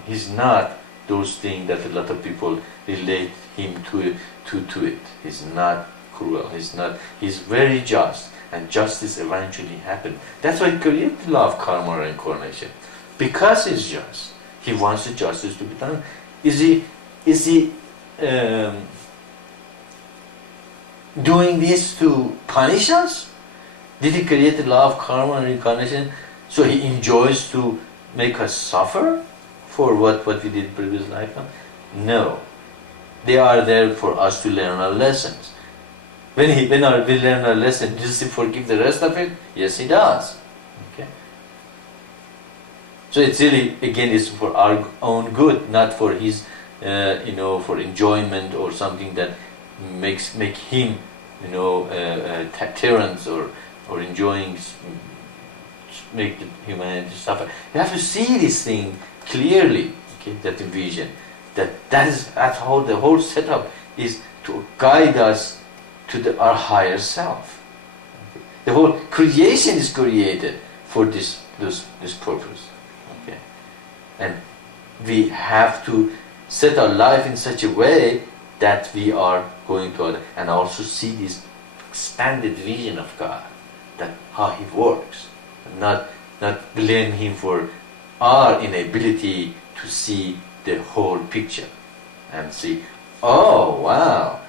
He's not those things that a lot of people relate Him to it. He's not cruel. He's very just, and justice eventually happened. That's why He created the law of karma or incarnation. Because He's just. He wants the justice to be done. Is he doing this to punish us? Did He create the law of karma and reincarnation so He enjoys to make us suffer for what we did in previous lifetime? No. They are there for us to learn our lessons. When we learn our lesson, does He forgive the rest of it? Yes, He does. Okay. So it's really, again, it's for our own good, not for His, for enjoyment or something that make Him, tyrants or enjoying, make the humanity suffer. You have to see this thing clearly, okay, that vision. That's how the whole setup is to guide us to our higher self. Okay. The whole creation is created for this purpose. Okay. And we have to set our life in such a way that we are going to and also see this expanded vision of God, that how He works, not blame Him for our inability to see the whole picture and see, oh wow,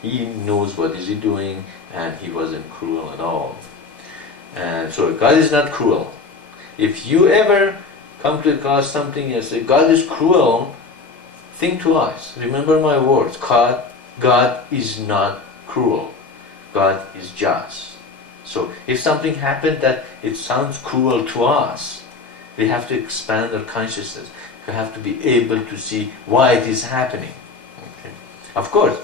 He knows what is He doing, and He wasn't cruel at all. And so God is not cruel. If you ever come to across something and say God is cruel, think twice. Remember my words. God is not cruel. God is just. So if something happened that it sounds cruel to us, we have to expand our consciousness. We have to be able to see why it is happening. Okay. Of course,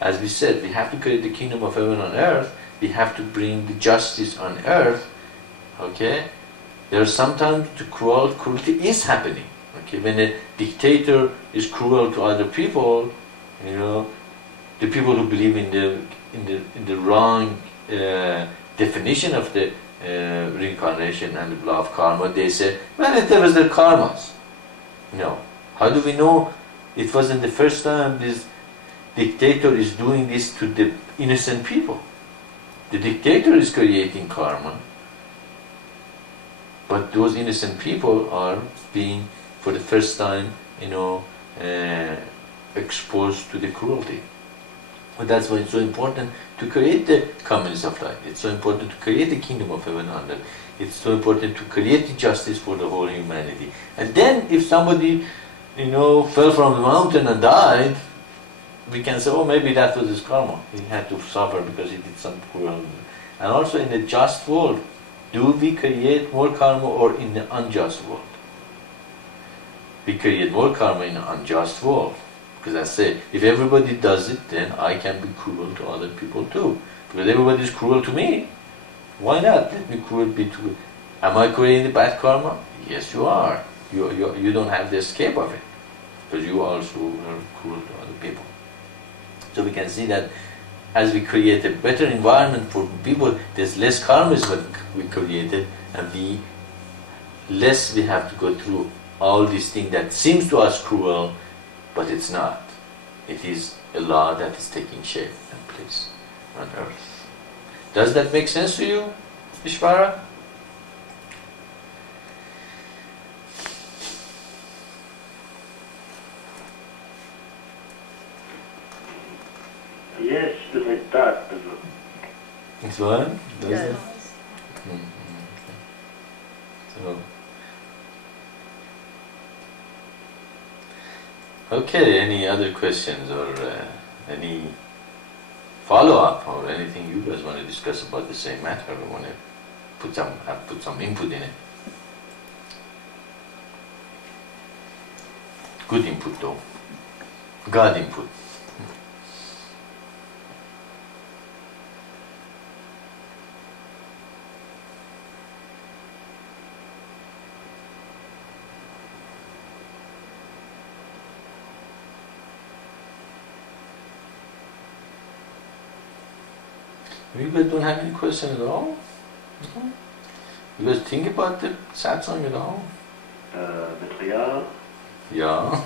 as we said, we have to create the kingdom of heaven on earth. We have to bring the justice on earth. Okay. There are sometimes the cruelty is happening. Okay. When a dictator is cruel to other people, the people who believe in the wrong definition of the reincarnation and the law of karma, they say, well, it was their karmas. No. How do we know it wasn't the first time this dictator is doing this to the innocent people? The dictator is creating karma, but those innocent people are being, for the first time, exposed to the cruelty. But that's why it's so important to create the communities of light. It's so important to create the kingdom of heaven on earth. It's so important to create the justice for the whole humanity. And then if somebody, fell from the mountain and died, we can say, oh, maybe that was his karma. He had to suffer because he did some cruel. And also in the just world, do we create more karma or in the unjust world? We create more karma in the unjust world. Because I say, if everybody does it, then I can be cruel to other people too. Because everybody is cruel to me. Why not? Let me be to. Am I creating the bad karma? Yes, you are. You don't have the escape of it. Because you also are cruel to other people. So we can see that as we create a better environment for people, there's less karma is what we created, and the less we have to go through all these things that seems to us cruel, but it's not. It is a law that is taking shape and place on earth. Does that make sense to you, Ishvara? Yes, like that. It's what? Does Yes. it? So, okay, any other questions or any follow-up or anything you guys want to discuss about the same matter or want to put some input in it? Good input though. God input. You guys don't have any questions at all? No? You guys think about the satsang at all? Maitreya, Yeah.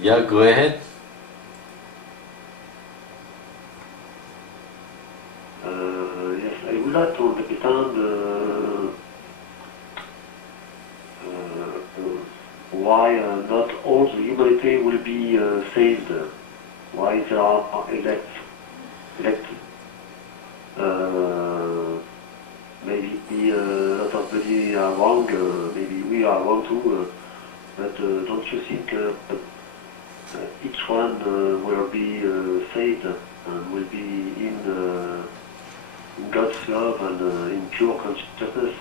Yeah, go ahead. yes, I would like to understand why not all the humanity will be saved. Why there are elected. Maybe a lot of people are wrong, maybe we are wrong too, but don't you think each one will be saved and will be in God's love and in pure consciousness?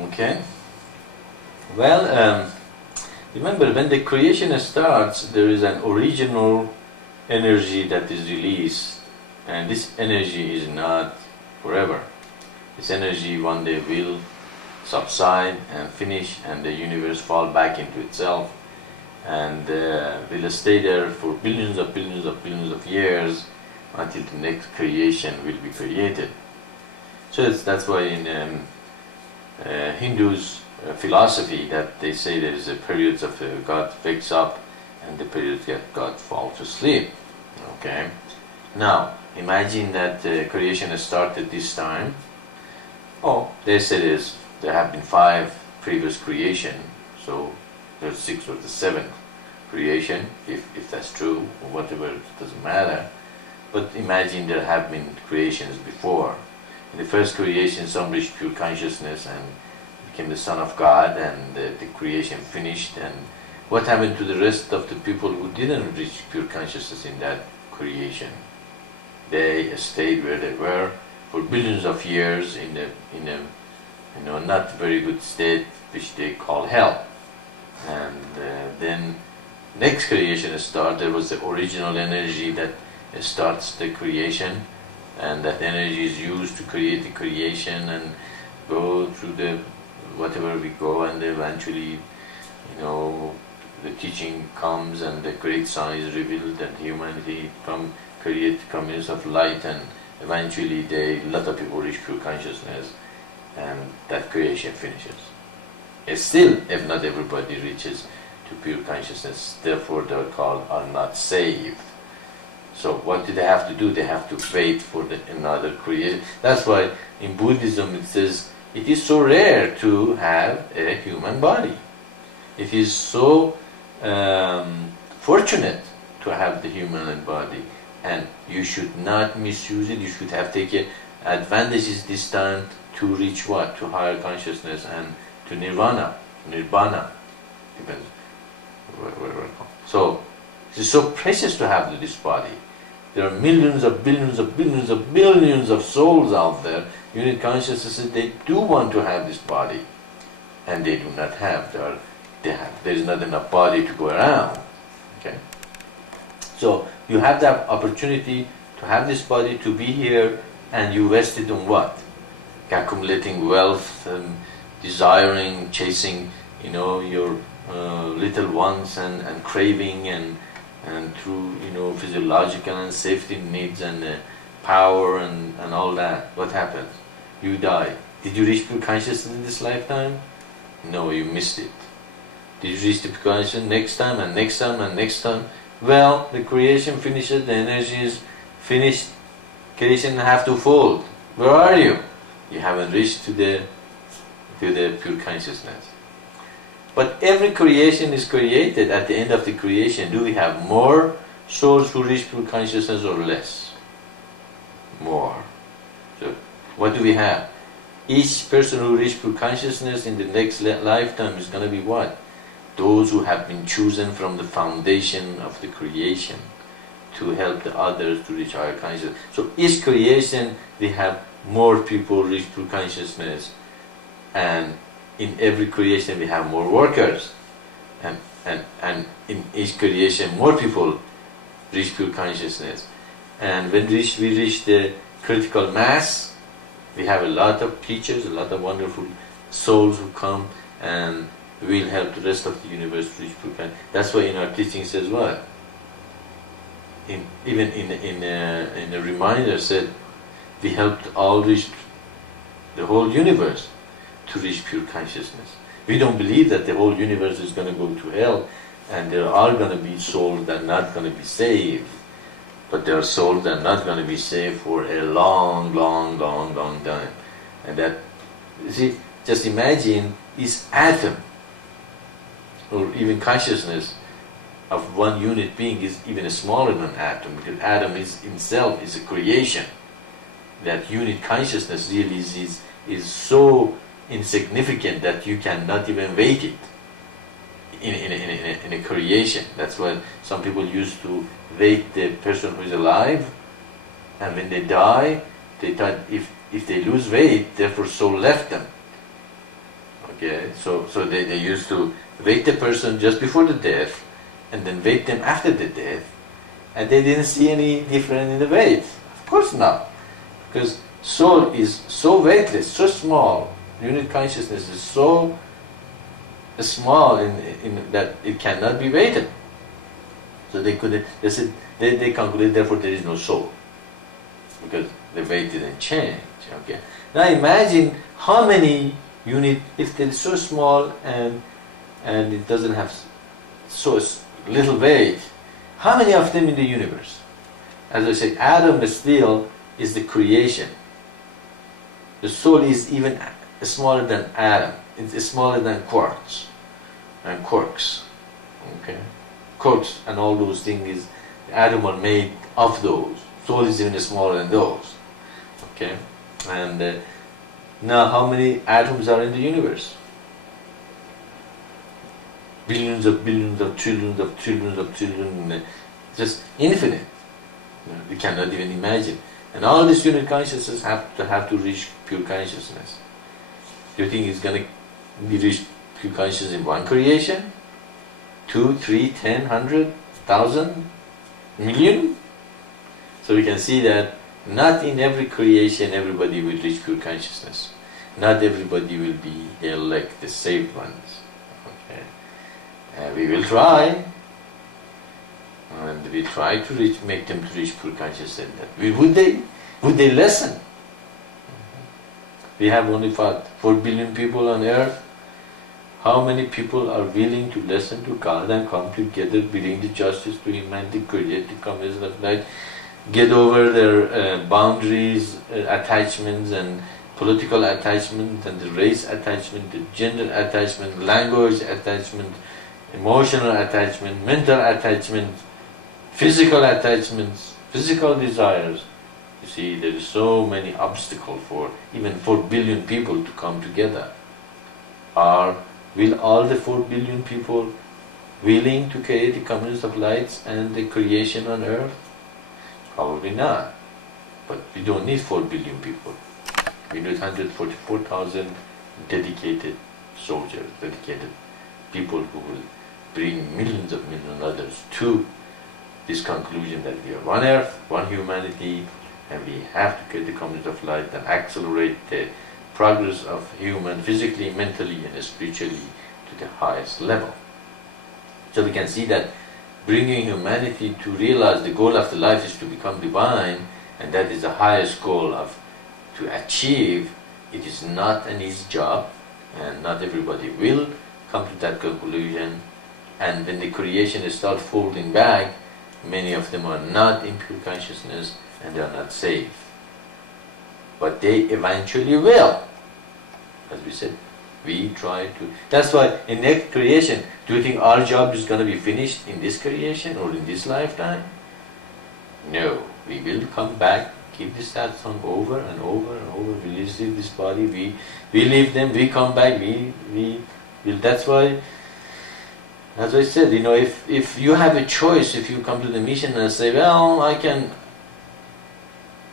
Okay. Well, remember when the creation starts, there is an original energy that is released, and this energy is not forever. This energy one day will subside and finish, and the universe fall back into itself, and will stay there for billions of years until the next creation will be created. So that's why in Hindus philosophy that they say there is a periods of God wakes up and the periods that God falls asleep. Okay. Now imagine that creation has started this time. Oh, they say there have been 5 previous creation, so there's 6 or the 7th creation, if that's true, or whatever, it doesn't matter. But imagine there have been creations before. In the first creation, some reached pure consciousness and became the Son of God, and the creation finished. And what happened to the rest of the people who didn't reach pure consciousness in that creation? They stayed where they were for billions of years in a not very good state, which they call hell. And then next creation started. There was the original energy that starts the creation, and that energy is used to create the creation and go through the whatever we go, and eventually, the teaching comes and the great sign is revealed, and humanity create communities of light, and eventually a lot of people reach pure consciousness, and that creation finishes. It's still, if not everybody reaches to pure consciousness, therefore they are not saved. So what do they have to do? They have to wait for another creation. That's why in Buddhism it says it is so rare to have a human body. It is so fortunate to to have the human body, and you should not misuse it. You should have taken advantages this time to reach what? To higher consciousness and to nirvana, depends where. So it's so precious to have this body. There are millions of billions of billions of billions of souls out there. Unit consciousnesses, they do want to have this body, and they do not have. There is not enough body to go around. Okay. So you have that opportunity to have this body, to be here, and you waste it on what? Accumulating wealth, desiring, chasing, your little wants and craving and through physiological and safety needs and power and all that. What happens? You die. Did you reach pure consciousness in this lifetime? No, you missed it. Did you reach the pure consciousness next time and next time and next time? Well, the creation finishes, the energy is finished, creation have to fold. Where are you? You haven't reached to the pure consciousness. But every creation is created. At the end of the creation, do we have more souls who reach pure consciousness or less? More. So, what do we have? Each person who reaches pure consciousness in the next lifetime is going to be what? Those who have been chosen from the foundation of the creation to help the others to reach higher consciousness. So each creation, we have more people reach pure consciousness, and in every creation we have more workers, and in each creation more people reach pure consciousness. And when we reach the critical mass, we have a lot of teachers, a lot of wonderful souls who come and will help the rest of the universe to reach pure consciousness. That's why in our teaching says what? Even in a reminder said, we helped all reach the whole universe to reach pure consciousness. We don't believe that the whole universe is going to go to hell, and there are going to be souls that are not going to be saved. But there are souls that are not going to be saved for a long time. And that, you see, just imagine this atom, or even consciousness of one unit being is even smaller than atom, because atom is itself is a creation. That unit consciousness really is so insignificant that you cannot even weight it in a creation. That's why some people used to weight the person who is alive, and when they die, they thought if they lose weight, therefore soul left them. Okay, so they used to weight the person just before the death, and then weight them after the death, and they didn't see any difference in the weight. Of course not, because soul is so weightless, so small. Unit consciousness is so small in that it cannot be weighted. So they said they concluded therefore there is no soul, because the weight didn't change. Okay. Now imagine how many unit, if it is so small and it doesn't have so little weight, how many of them in the universe? As I said, atom still is the creation. The soul is even smaller than atom. It's smaller than quarks and quarks. Okay, quarks and all those things atom are made of those. Soul is even smaller than those. Okay, and now how many atoms are in the universe? Billions of billions of trillions of trillions of trillions, just infinite. We cannot even imagine. And all these unit consciousness have to reach pure consciousness. Do you think it's going to be reached pure consciousness in one creation? 2, 3, 10, 100, 1,000, million? So we can see that not in every creation everybody will reach pure consciousness. Not everybody will be the elect, the saved ones. Okay. We will try. And we try to make them to reach pure consciousness. Would they listen? We have only 4 billion people on earth. How many people are willing to listen to God and come together, bring the justice to humanity, create the communism of light, get over their boundaries, attachments and political attachment and the race attachment, the gender attachment, language attachment, emotional attachment, mental attachment, physical attachments, physical desires. You see, there is so many obstacles for even 4 billion people to come together. Will all the 4 billion people willing to create the communities of lights and the creation on earth? Probably not. But we don't need 4 billion people. We need 144,000 dedicated soldiers, dedicated people who will bring millions of others to this conclusion that we are one earth, one humanity, and we have to create the community of light and accelerate the progress of human physically, mentally, and spiritually to the highest level. So we can see that bringing humanity to realize the goal of the life is to become divine, and that is the highest goal to achieve. It is not an easy job, and not everybody will come to that conclusion. And when the creation starts folding back, many of them are not in pure consciousness and they are not safe. But they eventually will. As we said, we try to. That's why in next creation, do you think our job is going to be finished in this creation or in this lifetime? No. We will come back, keep this Satsang over and over and over. We receive this body, we leave them, we come back, we will. That's why, as I said, if you have a choice, if you come to the mission and say, well, I can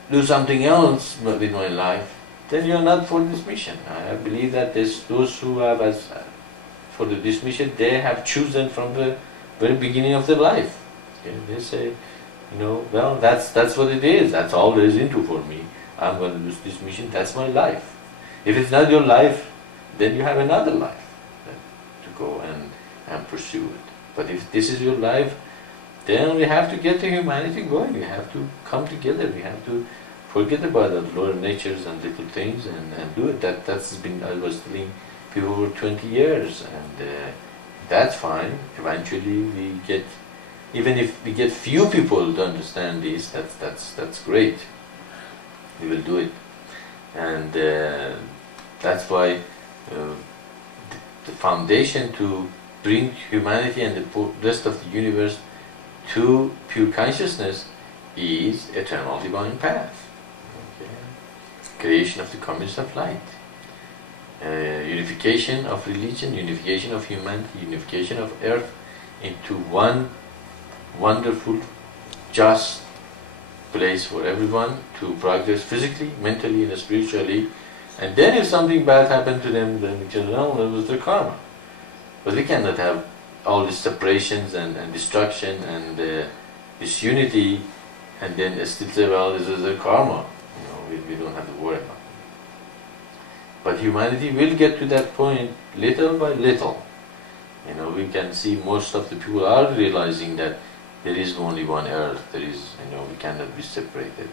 do something else with my life, then you're not for this mission. I believe that those who have for this mission, they have chosen from the very beginning of their life. Okay? They say, well, that's what it is. That's all there is into for me. I'm going to do this mission. That's my life. If it's not your life, then you have another life to go and pursue it. But if this is your life, then we have to get the humanity going. We have to come together. We have to forget about the lower natures and little things and do it. That's been, I was telling people over 20 years, and that's fine. Eventually we get, even if we get few people to understand this, that's great. We will do it. And that's why the foundation to bring humanity and the rest of the universe to pure consciousness is eternal divine path. Okay. Creation of the communities of light. Unification of religion, unification of humanity, unification of earth into one wonderful, just place for everyone to progress physically, mentally, and spiritually. And then if something bad happened to them, then we can know it was their karma. But we cannot have all these separations and destruction and disunity, and then still say, well, this is their karma. We don't have to worry about it. But humanity will get to that point little by little. We can see most of the people are realizing that there is only one earth. There is, we cannot be separated,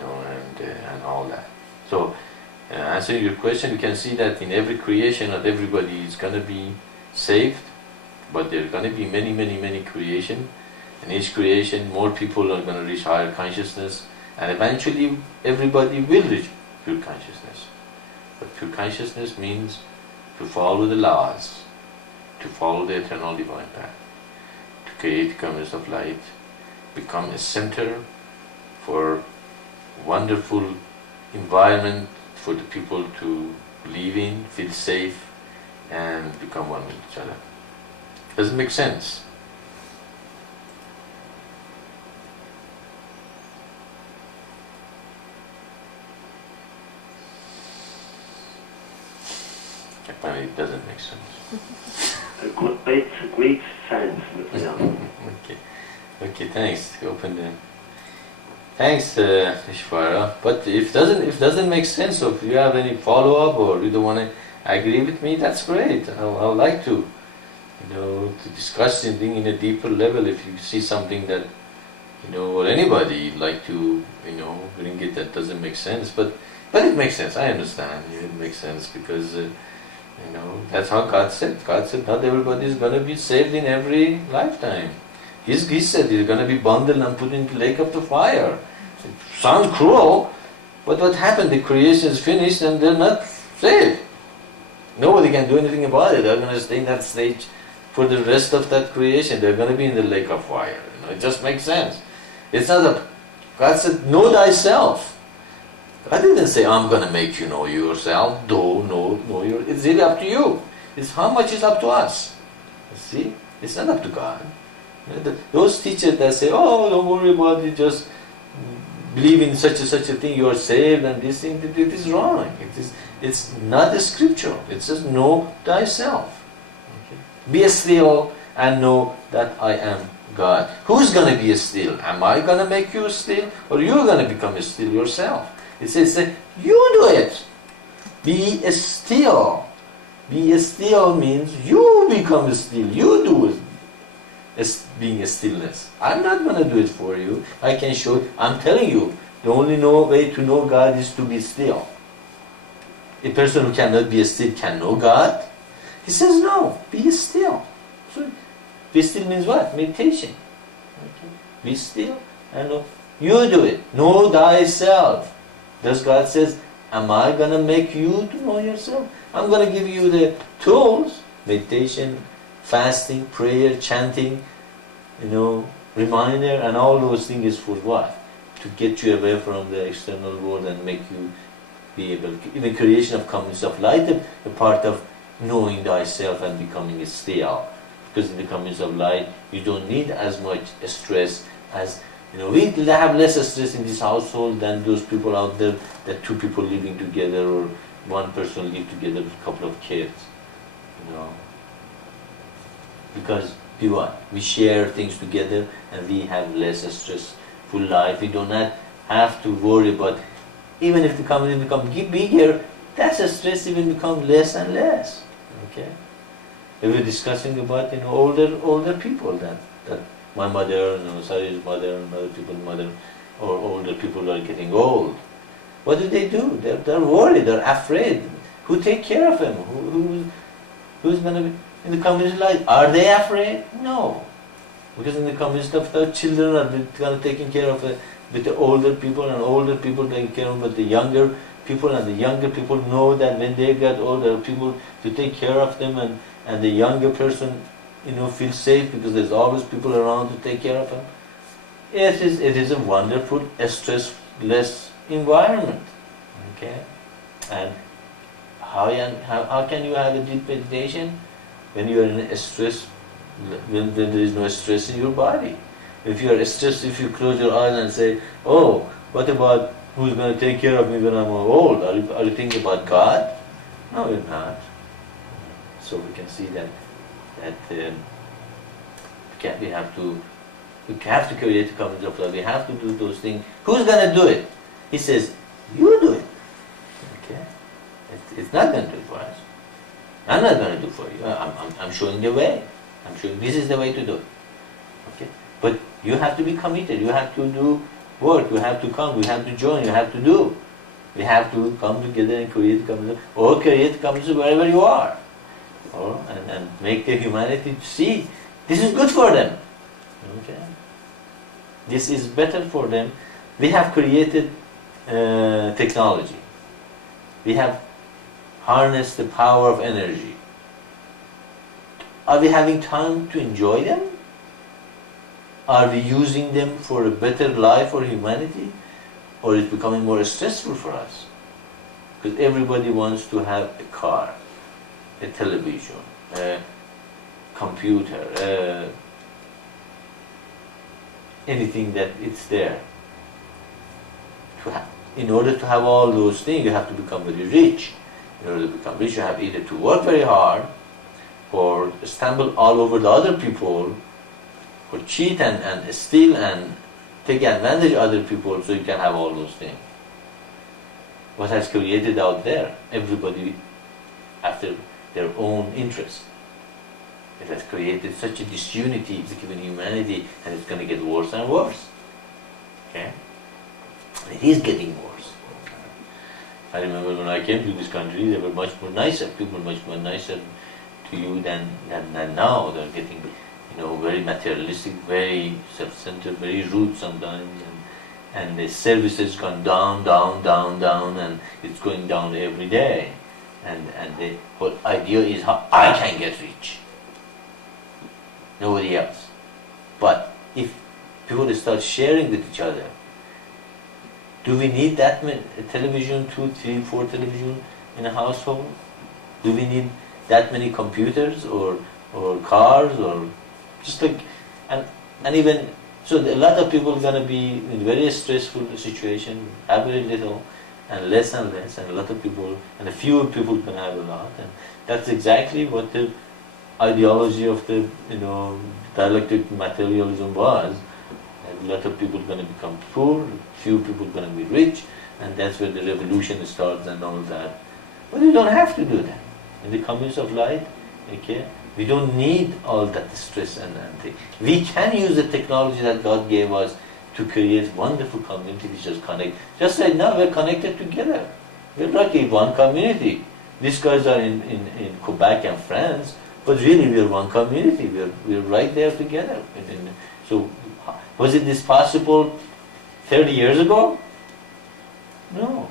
and all that. So, answering your question, you can see that in every creation, not everybody is going to be saved, but there are going to be many, many, many creations. In each creation, more people are going to reach higher consciousness, and eventually everybody will reach pure consciousness. But pure consciousness means to follow the laws, to follow the eternal divine path, to create communities of light, become a center for wonderful environment for the people to live in, feel safe, and become one with each other. Does it make sense? Apparently it doesn't make sense. A great sense, Maitreya. Okay, thanks. Open the. Thanks, Ishvara. But if doesn't make sense, or if you have any follow-up or you don't want to agree with me, that's great. I'd like to, to discuss something in a deeper level. If you see something that, or anybody like to, bring it that doesn't make sense. But it makes sense. I understand. It makes sense because, that's how God said. God said not everybody is going to be saved in every lifetime. He said he's going to be bundled and put into the lake of the fire. It sounds cruel, but what happened? The creation is finished and they're not saved. Nobody can do anything about it. They're going to stay in that stage for the rest of that creation. They're going to be in the lake of fire. It just makes sense. It's not a... God said, know thyself. God didn't say, I'm going to make you know yourself. It's really up to you. It's how much is up to us. You see? It's not up to God. Those teachers that say, oh, don't worry about it, just believe in such a thing, you are saved, and this thing, it is wrong. It's not scriptural. It's just know thyself. Okay? Be still and know that I am God. Who's going to be still? Am I going to make you still? Or you're going to become still yourself? It says, you do it. Be still. Be still means you become still. You do it. Being a stillness. I'm not going to do it for you. I can show you. I'm telling you, the only way to know God is to be still. A person who cannot be still can know God. He says, no, be still. So, be still means what? Meditation. Okay. Be still and know. You do it. Know thyself. Thus God says, am I going to make you to know yourself? I'm going to give you the tools. Meditation, fasting, prayer, chanting, reminder, and all those things is for what? To get you away from the external world and make you be able to... Even creation of community of light, a part of knowing thyself and becoming still. Because in the community of light, you don't need as much stress as... we have less stress in this household than those people out there, that two people living together or one person live together with a couple of kids. Because we share things together and we have less stressful life. We do not have to worry about, even if the community become bigger, that stress even become less and less. Okay? We were discussing about older people that my mother, Sari's mother, and other people's mother, or older people are getting old. What do? They're worried, they're afraid. Who take care of them? Who's going to be in the communist life? Are they afraid? No. Because in the communist life, the children are taken care of with the older people, and older people taking care of with the younger people, and the younger people know that when they get older, people to take care of them, and the younger person feels safe because there's always people around to take care of them. It is a wonderful, stressless environment. Okay? And how can you have a deep meditation when you are in a stress, when there is no stress in your body? If you are stressed, if you close your eyes and say, oh, what about who's going to take care of me when I'm old? Are you thinking about God? No, you're not. So we can see that we have to create a community of love. We have to do those things. Who's going to do it? He says, you do it. Okay? It's not going to do it for us. I'm not going to do it for you. I'm showing the way. I'm showing this is the way to do it. Okay? But you have to be committed. You have to do work. You have to come. You have to join. You have to do. We have to come together and create a community, or create a community wherever you are. And make the humanity see this is good for them. Okay? This is better for them. We have created technology. We have harnessed the power of energy. Are we having time to enjoy them? Are we using them for a better life for humanity? Or is it becoming more stressful for us? Because everybody wants to have a car, a television, a computer, anything that it's there. In order to have all those things, you have to become very rich. In order to become rich, you have either to work very hard, or stumble all over the other people, or cheat and steal and take advantage of other people so you can have all those things. What has created out there? Everybody after their own interest. It has created such a disunity between humanity, and it's going to get worse and worse. Okay? It is getting worse. I remember when I came to this country, they were much more nicer. People much more nicer to you than now. They're getting, very materialistic, very self-centered, very rude sometimes, and the service has gone down, and it's going down every day. And the whole idea is how I can get rich. nobody else. But if people start sharing with each other, do we need that many television, 2, 3, 4 television in a household? Do we need that many computers or cars or just like and even so a lot of people are going to be in very stressful situation, have very little and less, and a lot of people and a few people are going to have a lot, and that's exactly what the ideology of the dialectic materialism was. A lot of people are going to become poor, few people are going to be rich, and that's where the revolution starts and all that. But you don't have to do that. In the communist of light, okay, we don't need all that stress and thing. We can use the technology that God gave us to create wonderful community which is connected. Just like now we're connected together. We're lucky, one community. These guys are in Quebec and France, but really we're one community. We're right there together. So was it this possible 30 years ago? No.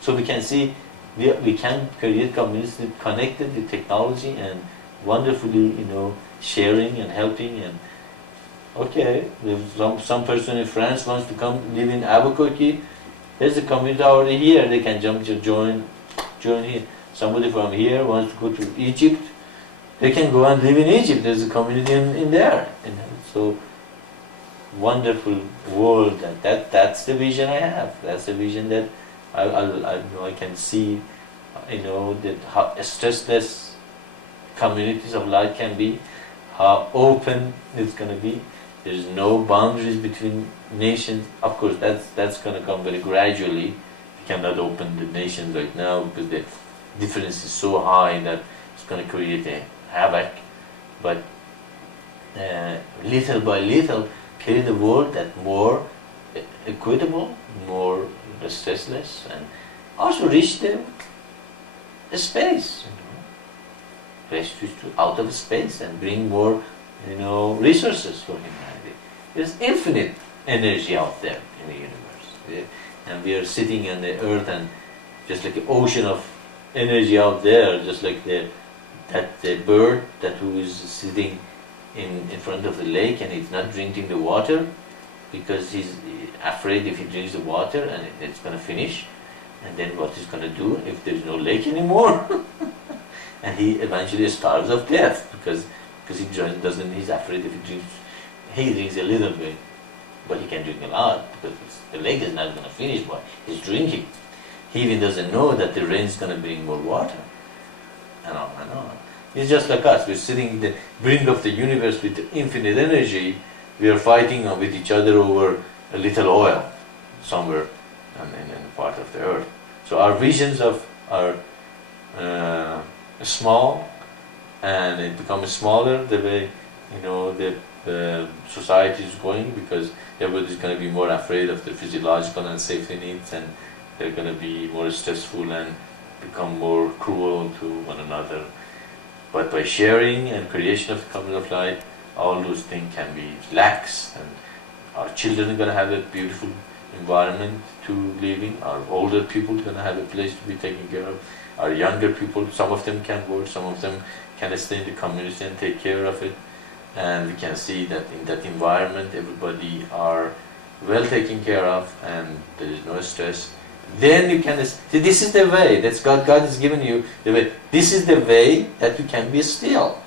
So we can see we can create communities connected with technology and wonderfully, sharing and helping. And okay, if some person in France wants to come live in Albuquerque, there's a community already here. They can jump to join here. Somebody from here wants to go to Egypt, they can go and live in Egypt. There's a community in there. So wonderful world. That's the vision I have. That's the vision that I can see, that how stressless communities of light can be, how open it's going to be. There's no boundaries between nations. Of course, that's going to come very gradually. You cannot open the nations right now because the difference is so high that it's going to create a havoc. But little by little, create a world that's more equitable, more stressless, and also reach the space, reach out of space and bring more, resources for humanity. There's infinite energy out there in the universe, and we are sitting on the earth, and just like an ocean of energy out there, just like the bird who is sitting in front of the lake and he's not drinking the water because he's afraid if he drinks the water and it's going to finish, and then what he's going to do if there's no lake anymore? And he eventually starves of death because he's afraid if he drinks a little bit, but he can drink a lot because the lake is not going to finish while he's drinking. He even doesn't know that the rain is going to bring more water, and on and on. It's just like us. We're sitting in the brink of the universe with infinite energy. We are fighting with each other over a little oil somewhere in a part of the earth. So our visions are small, and it becomes smaller the way the society is going, because everybody's going to be more afraid of the physiological and safety needs, and they're going to be more stressful and become more cruel to one another. But by sharing and creation of the community of light, all those things can be lax, and our children are going to have a beautiful environment to live in. Our older people are going to have a place to be taken care of. Our younger people, some of them can work, some of them can stay in the community and take care of it. And we can see that in that environment, everybody are well taken care of, and there is no stress. Then you can see, this is the way. That's God has given you the way. This is the way that you can be still.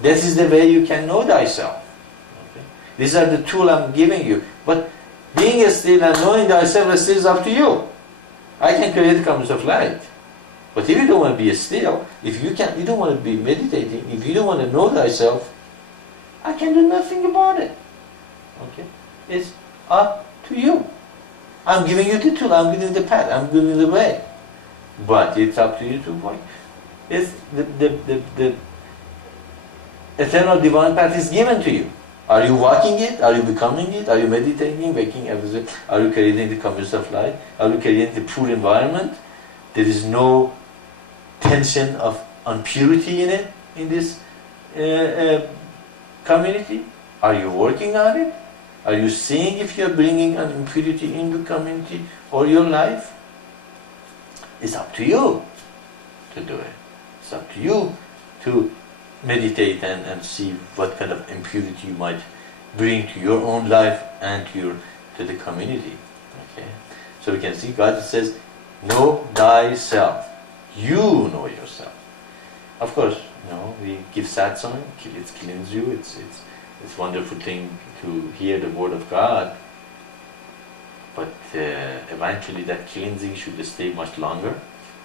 This is the way you can know thyself. Okay? These are the tools I'm giving you. But being still and knowing thyself is up to you. I can create community of light. But if you don't want to be still, if you don't want to be meditating, if you don't want to know thyself, I can do nothing about it. Okay? It's up to you. I'm giving you the tool, I'm giving you the path, I'm giving you the way. But it's up to you to work. It's the eternal divine path is given to you. Are you walking it? Are you becoming it? Are you meditating, waking everything? Are you creating the community of light? Are you creating the pure environment? There is no tension on purity in it, in this community. Are you working on it? Are you seeing if you're bringing an impurity into community or your life? It's up to you to do it. It's up to you to meditate and see what kind of impurity you might bring to your own life and to the community. Okay, so we can see God says, "Know thyself." You know yourself. Of course, we give satsang. It cleans you. It's a wonderful thing to hear the word of God. But eventually, that cleansing should stay much longer.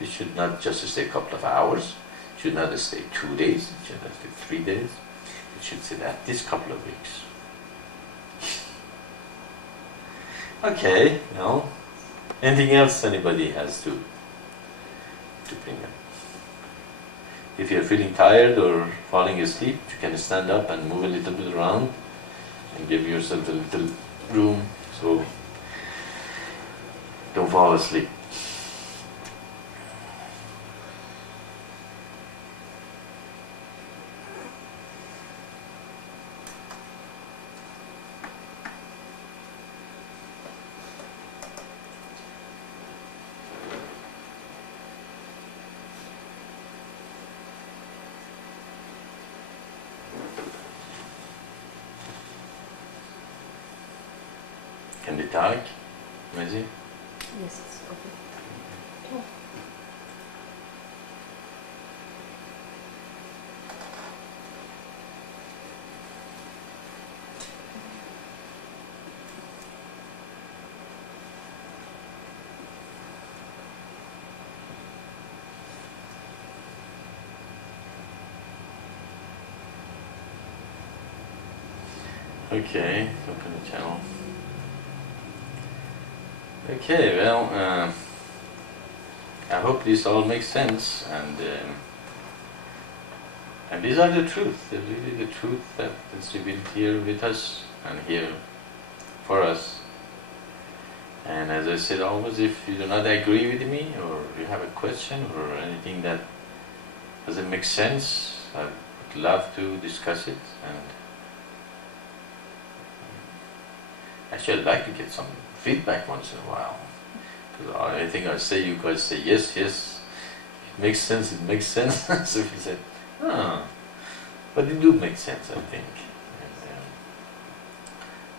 It should not just stay a couple of hours. It should not stay 2 days. It should not stay 3 days. It should stay at this couple of weeks. Okay, anything else anybody has to bring up? If you're feeling tired or falling asleep, you can stand up and move a little bit around and give yourself a little room so don't fall asleep. Can they talk? Maisie? Yes, it's okay. Oh. Okay, open the channel. Okay, well, I hope this all makes sense, and these are the truth. They're really the truth that is revealed here with us and here for us. And as I said always, if you do not agree with me, or you have a question or anything that doesn't make sense, I would love to discuss it. And actually, I'd like to get some feedback once in a while. Because anything I say, you guys say, yes, yes, it makes sense. So if you say, but it do make sense, I think. And,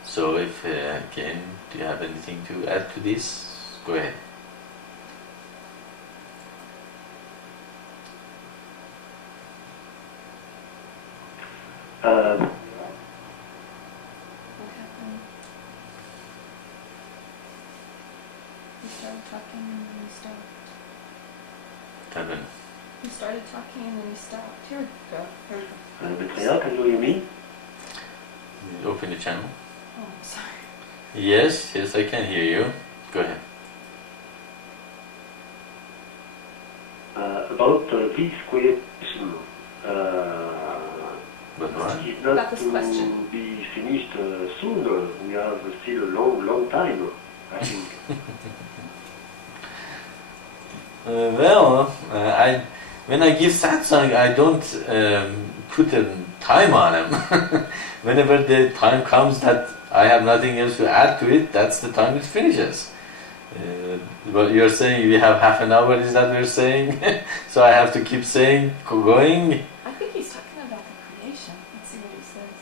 so if, again, do you have anything to add to this? Go ahead. What happened? You started talking and then you stopped. Kevin. You started talking and then you stopped. Here we go. Here we go. Maitreya, can you hear me? Open the channel. Oh, I'm sorry. Yes, I can hear you. Go ahead. About this question, But what? it's About not this to question. be finished soon. We have still a long time, I think. When I give satsang, I don't put a time on them. Whenever the time comes that I have nothing else to add to it, that's the time it finishes. But you're saying we have half an hour, is that what you're saying? So I have to keep saying, going? I think he's talking about the creation. Let's see what he says.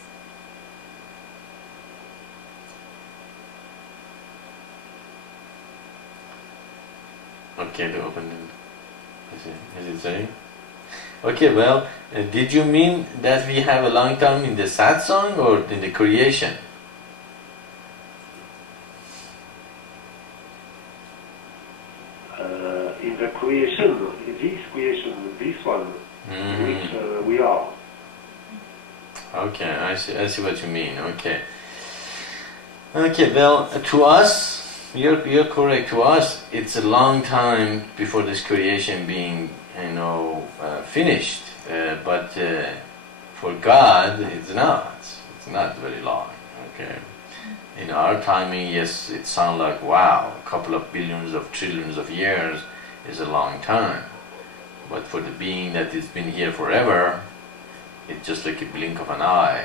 Okay, to open it. Is it saying? Okay, well, did you mean that we have a long time in the satsang or in the creation? In the creation, this one, which we are. Okay, I see what you mean. Okay. Okay, well, to us, you're correct. To us, it's a long time before this creation being, finished. But for God, it's not. It's not very long. Okay. In our timing, yes, it sounds like wow, a couple of billions of trillions of years is a long time. But for the being that has been here forever, it's just like a blink of an eye.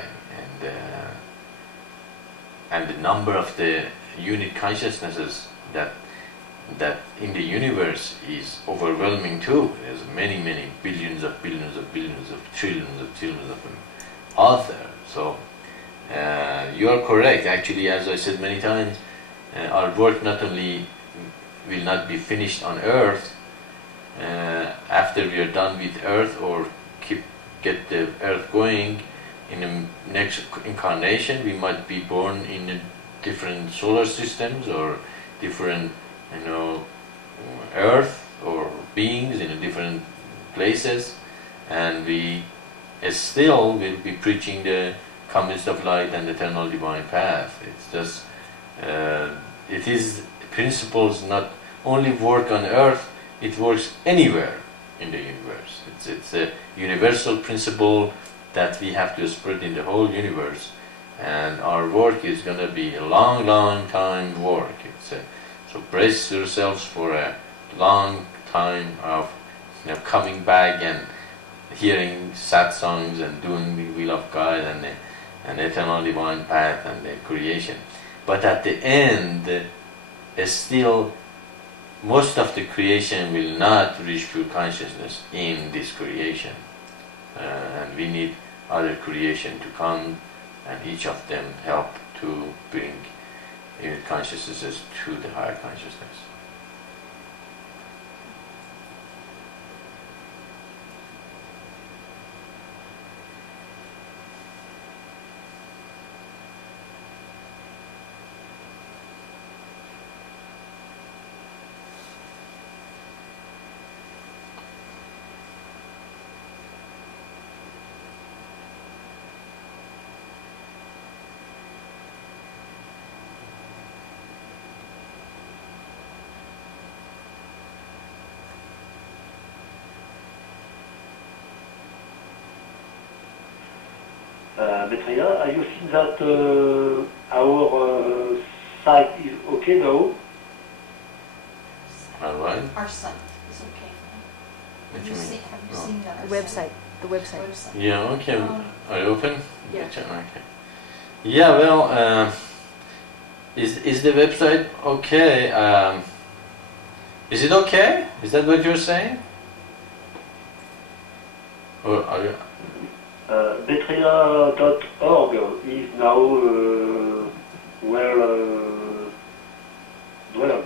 And the number of the unit consciousnesses that that in the universe is overwhelming too. There's many, many billions of billions of billions of trillions of them out there. So you are correct. Actually, as I said many times, our work not only will not be finished on Earth after we are done with Earth or get the Earth going in the next incarnation. We might be born in different solar systems or different, Earth or beings in different places, and we still will be preaching the comings of light and eternal divine path. It's just it is principles not only work on Earth, it works anywhere in the universe. It's a universal principle that we have to spread in the whole universe, and our work is going to be a long, long time work. So brace yourselves for a long time of coming back and hearing satsangs and doing the will of God and eternal divine path and the creation. But at the end, still most of the creation will not reach pure consciousness in this creation, and we need other creation to come, and each of them help to bring unit consciousnesses to the higher consciousness. Maitreya, you think that our site is okay now? Alright? Our site is okay. What Have you you mean? seen, have you Oh. seen that? The website. The website. Yeah, okay. Are you open? Yeah. Okay. Yeah, well, is the website okay? Is it okay? Is that what you're saying? Or are you? Maitreya.org is now dwelled.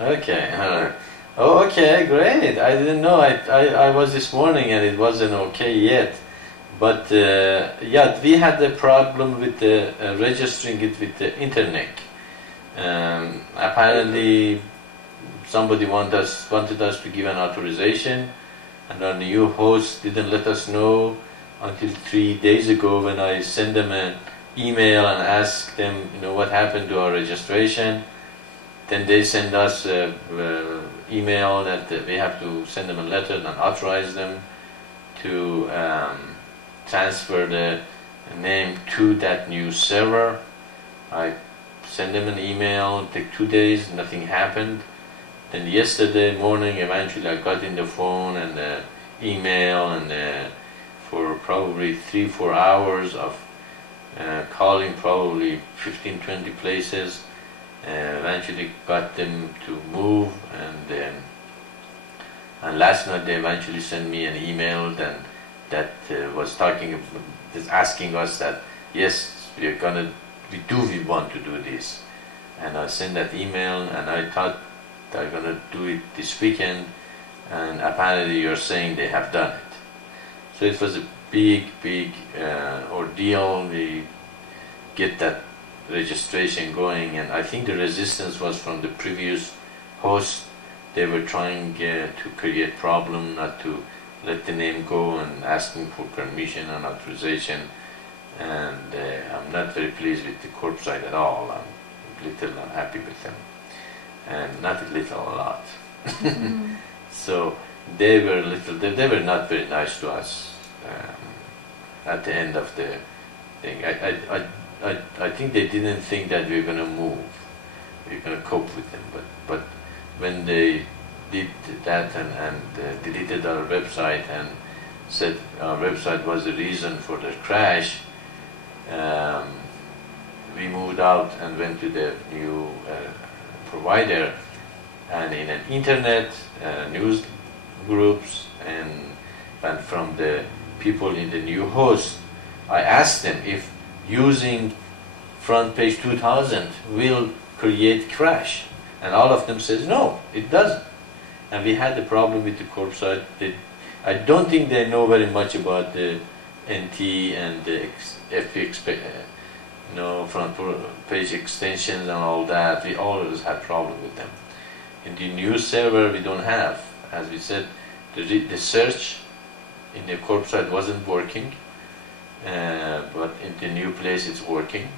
Okay, alright. Oh, okay, great. I didn't know. I was this morning and it wasn't okay yet. But yeah, we had the problem with the registering it with the internet. Apparently, somebody wanted us to give an authorization, and our new host didn't let us know until 3 days ago when I sent them an email and asked them, what happened to our registration. Then they send us an email that we have to send them a letter and authorize them to transfer the name to that new server. I sent them an email, it took 2 days, nothing happened. Then yesterday morning, eventually I got in the phone and the email, and for probably 3-4 hours of calling probably 15-20 places, eventually got them to move, and last night they eventually sent me an email that was asking us that yes, we want to do this. And I sent that email, and I thought they're gonna do it this weekend, and apparently you're saying they have done it. So it was a big ordeal. We get that registration going, and I think the resistance was from the previous host. They were trying to create problem, not to let the name go, and asking for permission and authorization. And I'm not very pleased with the corp site at all. I'm little unhappy with them, and not a little, a lot. So they were not very nice to us at the end of the thing. I think they didn't think that we were going to move, we were going to cope with them. But when they did that and deleted our website and said our website was the reason for the crash, we moved out and went to the new provider, and in an internet news groups, and from the people in the new host, I asked them if using front page 2000 will create crash, and all of them says no, it doesn't. And we had the problem with the corp site. I don't think they know very much about the NT and the FX, front page extensions and all that. We always had problem with them. In the new server, we don't have. As we said, the search in the corp site wasn't working, but in the new place it's working.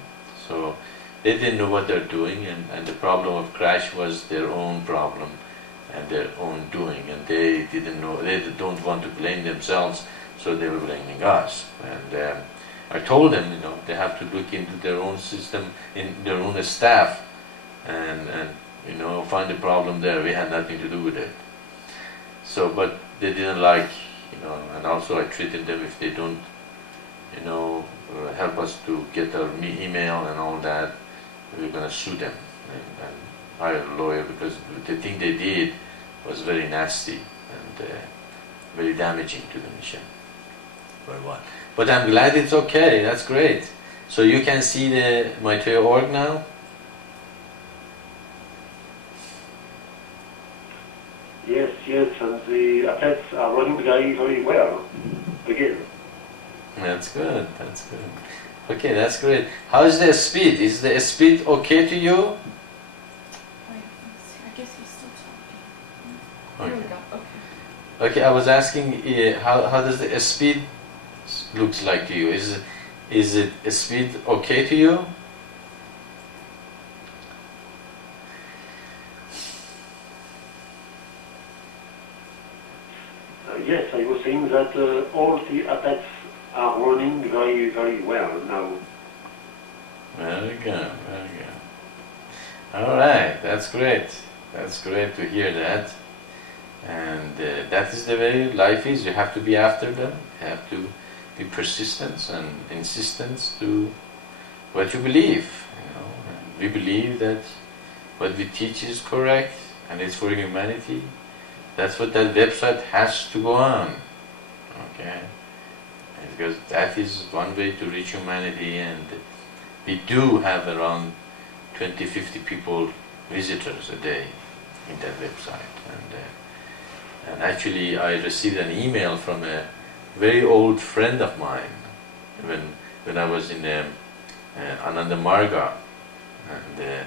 So they didn't know what they're doing, and the problem of crash was their own problem and their own doing, and they didn't know. They don't want to blame themselves, so they were blaming us. And I told them, they have to look into their own system, in their own staff, and find the problem there. We had nothing to do with it. So, but they didn't like, and also I treated them if they don't, help us to get our email and all that, we're going to sue them and hire a lawyer, because the thing they did was very nasty and very damaging to the mission. For what? But I'm glad it's okay. That's great. So you can see the Maitreya org now. Yes, and the athletes are running very, very well again. That's good. Okay, that's great. How is the speed? Is the speed okay to you? Wait, let's see. I guess he's still talking. Here we go. Okay. Okay, I was asking how does the speed looks like to you? Is it speed okay to you? Yes, I was saying that all the athletes are running very, very well now. Very good. All right, that's great. That's great to hear that. And that is the way life is. You have to be after them. You have to be persistent and insistent to what you believe. And we believe that what we teach is correct and it's for humanity. That's what that website has to go on. Okay? And because that is one way to reach humanity, and we do have around 20-50 people, visitors a day in that website. And actually I received an email from a very old friend of mine when I was in Ananda Marga, and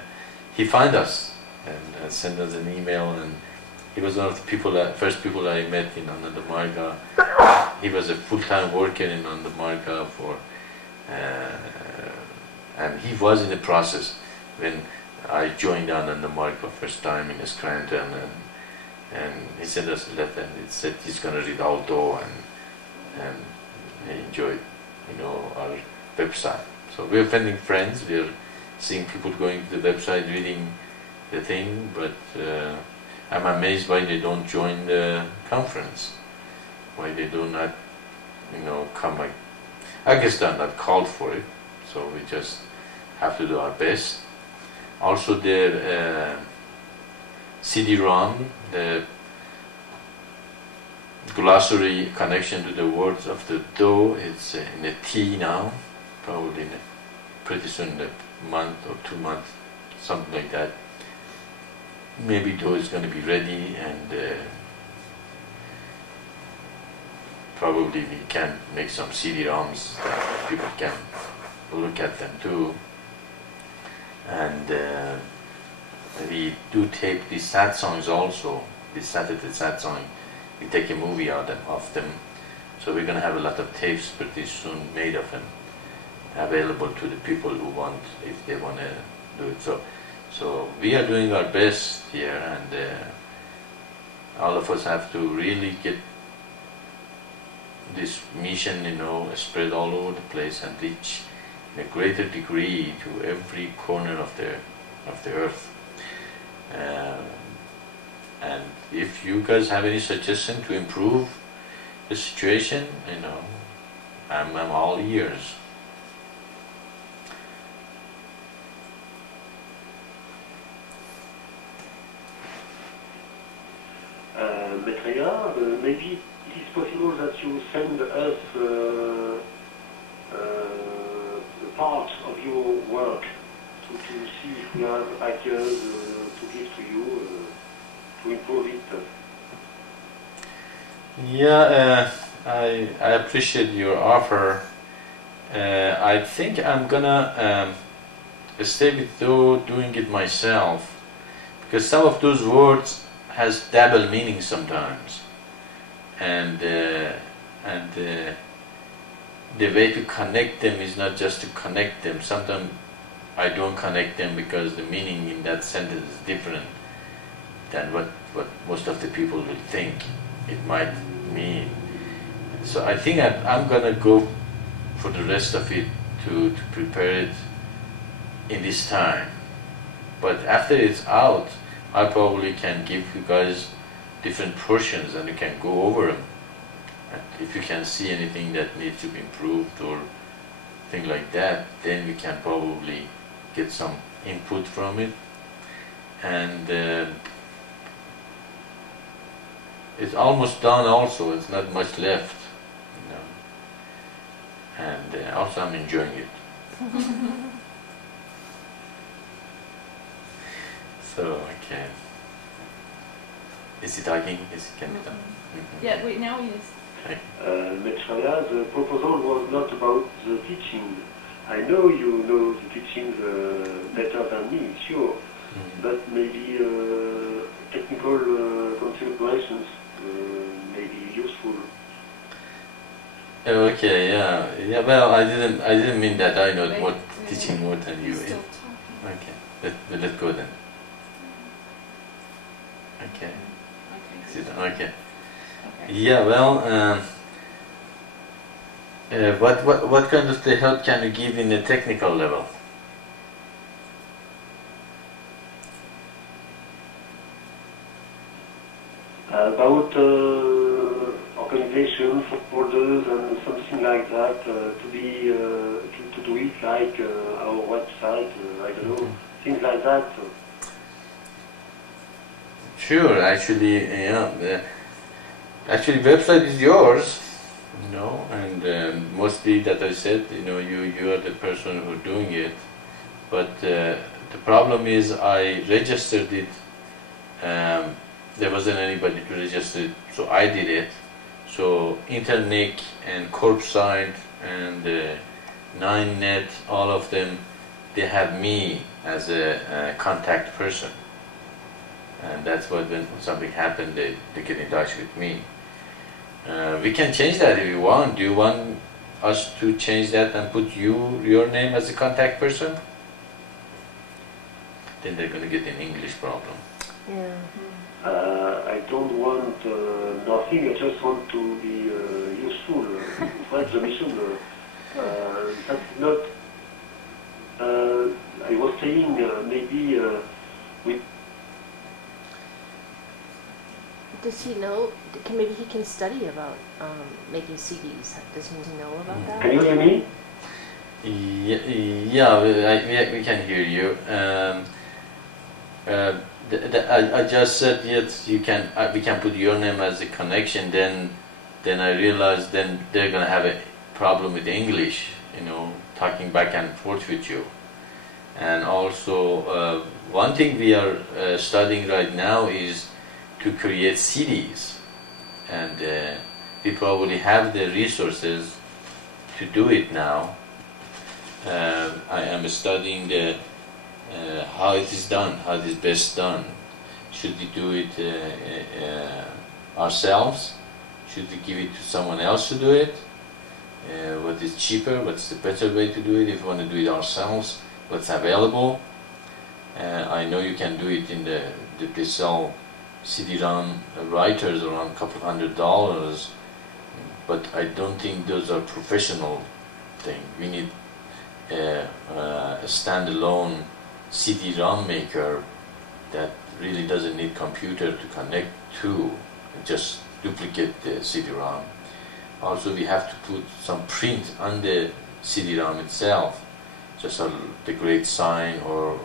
he found us and sent us an email, and he was one of the first people I met in Ananda Marga. He was a full-time worker in Ananda Marga and he was in the process when I joined Ananda Marga first time in Scranton, and he sent us a letter and it said he's going to read Aldo and he enjoyed our website. So we're finding friends, we're seeing people going to the website, reading the thing, but I'm amazed why they don't join the conference, why they do not come. I guess they're not called for it, so we just have to do our best. Also the CD-ROM, the glossary connection to the words of the Do, it's in a T now, probably pretty soon, in a month or 2 months, something like that. Maybe Do is going to be ready, and probably we can make some CD-ROMs that people can look at them too. And we do tape these satsangs also, these Saturday satsang. We take a movie out of them, so we're going to have a lot of tapes pretty soon made of them, available to the people who want, if they want to do it. So we are doing our best here, and all of us have to really get this mission, spread all over the place and reach in a greater degree to every corner of the earth. And if you guys have any suggestion to improve the situation, I'm all ears. Maitreya, maybe it is possible that you send us a part of your work to see if we have ideas to give to you to improve it. Yeah, I appreciate your offer. I think I'm gonna stay with doing it myself, because some of those words has double meaning sometimes, and the way to connect them is not just to connect them. Sometimes I don't connect them because the meaning in that sentence is different than what most of the people will think it might mean. So I think I'm gonna go for the rest of it to prepare it in this time. But after it's out, I probably can give you guys different portions and you can go over them. And if you can see anything that needs to be improved or thing like that, then we can probably get some input from it. And it's almost done also, it's not much left, you know. And also I'm enjoying it. So, okay. Is he talking? Can we talk? Mm-hmm. Yeah, wait, now he is. Okay. Maitreya, the proposal was not about the teaching. I know you know the teaching better than me, sure, but maybe technical considerations may be useful. Okay, yeah. Well, I didn't mean that. I know more teaching more than you. He's still talking. Okay, let's go then. Okay. Okay. Sit down. Okay. Okay. Yeah. Well, what kind of the help can you give in the technical level? About organization for orders and something like that, to do it like our website, I don't know, things like that. Sure. Actually, yeah. Actually, website is yours, you know, and mostly that I said, you know, you are the person who's doing it. But the problem is, I registered it. There wasn't anybody to register it, so I did it. So Internic and Corpsite and 9net, all of them, they have me as a contact person. And that's what, when something happened, they get in touch with me. We can change that if you want. Do you want us to change that and put your name as a contact person? Then they're going to get an English problem. Yeah. I don't want nothing, I just want to be useful, that's the mission. That's not, I was saying maybe with... Does he know? Maybe he can study about making CDs. Does he know about that? Can you hear me? Yeah, we can hear you. I just said yes. You can. We can put your name as a connection. Then I realized then they're gonna have a problem with English. You know, talking back and forth with you. And also, one thing we are studying right now is to create CDs, and we probably have the resources to do it now. I am studying the how it is done, how it is best done. Should we do it ourselves? Should we give it to someone else to do it? What is cheaper? What's the better way to do it? If we want to do it ourselves, what's available? I know you can do it in they sell CD-ROM writers around a couple $100, but I don't think those are professional thing. We need a standalone CD-ROM maker that really doesn't need computer to connect to, just duplicate the CD-ROM. Also, we have to put some print on the CD-ROM itself, just the great sign or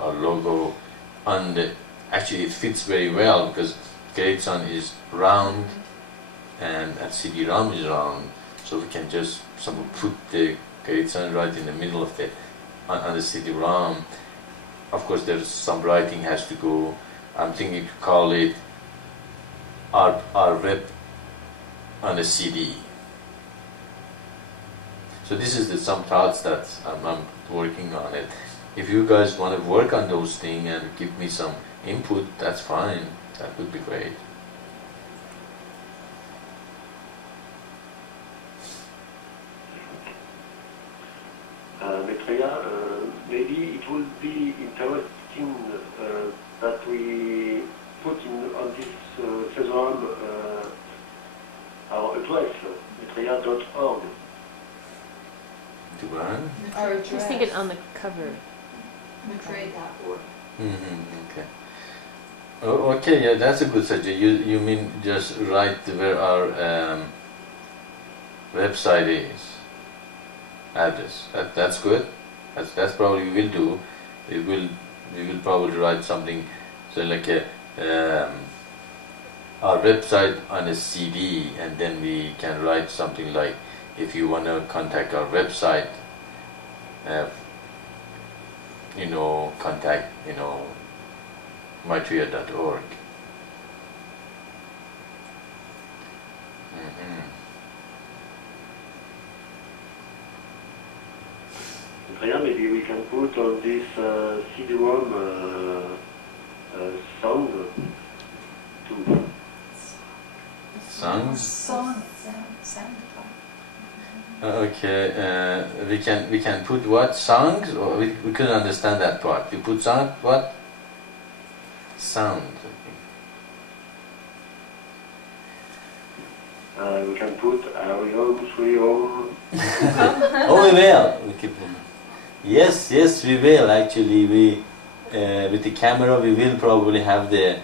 a logo on the. Actually, it fits very well because Gate-Sun is round and at CD-ROM is round, so we can just put the Gate-Sun right in the middle of the on the CD-ROM. Of course, there's some writing has to go. I'm thinking to call it our rep on a CD. So this is some thoughts that I'm working on it. If you guys want to work on those things and give me some input, that's fine. That would be great. Maitreya, maybe it would be interesting that we put on this forum our address, maitreya.org. To run? Our I was thinking on the cover. Maitreya.org. Okay. Oh, okay, yeah, that's a good suggestion. You mean just write where our website is, address. That's good. That's probably we will do. We will probably write something so like our website on a CD, and then we can write something like, if you want to contact our website, contact Maitreya.org. Maitreya, maybe we can put on this CD-ROM sound too. Songs? Sound. Okay, we can put what songs, or we couldn't understand that part. We put sound what? Sound. We can put Arion, Srion. Oh, we will. Yes, we will. Actually, we with the camera we will probably have the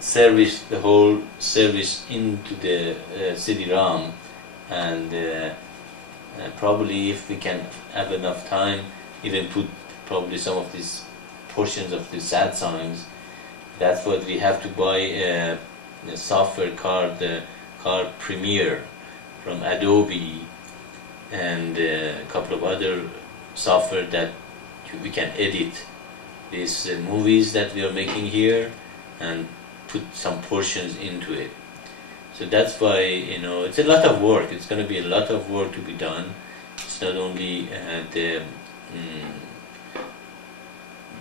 service, the whole service into the CD-ROM, and probably if we can have enough time, even put probably some of these portions of the Satsangs. That's what we have to buy a software card Premiere from Adobe, and a couple of other software that we can edit these movies that we are making here and put some portions into it. So that's why, it's a lot of work. It's going to be a lot of work to be done. It's not only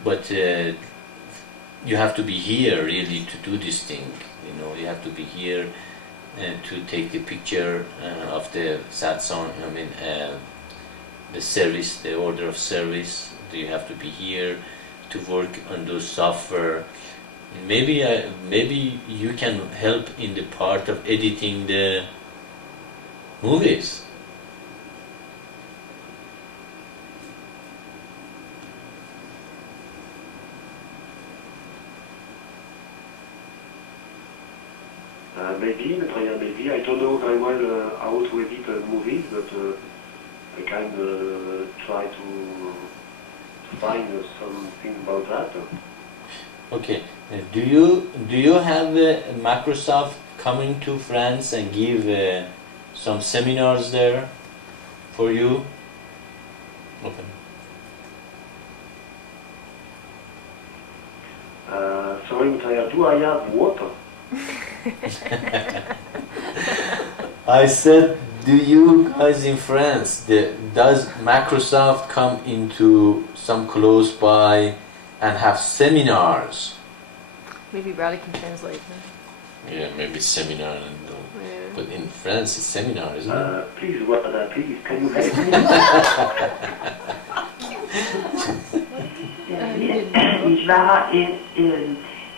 but you have to be here really to do this thing. You have to be here to take the picture of the Satsang. The service, the order of service. You have to be here to work on those software. Maybe you can help in the part of editing the movies. Maybe, Maitreya, maybe. I don't know very well how to edit movies, but I can try to find something about that. Okay. Do you have Microsoft coming to France and give some seminars there for you? Okay. Sorry, Maitreya, do I have water? I said, do you guys in France, does Microsoft come into some close by and have seminars? Maybe Brady can translate. Huh? Yeah, maybe seminar. But in France, it's seminar, isn't it? Please, please, can you help me?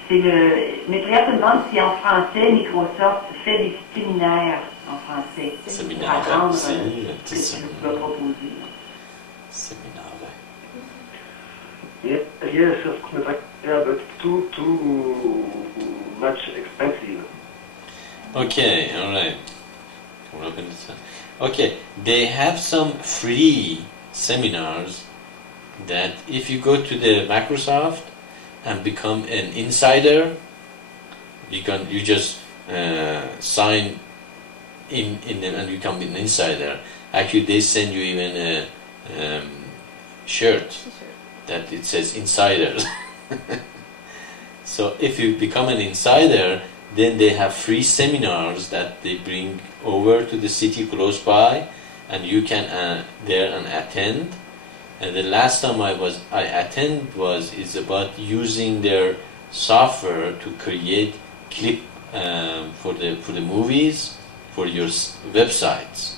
C'est le Maitreya se demande si en français Microsoft fait des séminaires en français. Séminaire, que tu peux proposer. Séminaire. Yes, but too much expensive. Okay, all right. Okay, they have some free seminars that if you go to the Microsoft and become an insider, you just sign in and you become an insider. Actually, they send you even a shirt T-shirt. that it says insiders. So if you become an insider, then they have free seminars that they bring over to the city close by, and you can there and attend. And the last time I attend is about using their software to create clip for the movies for your websites.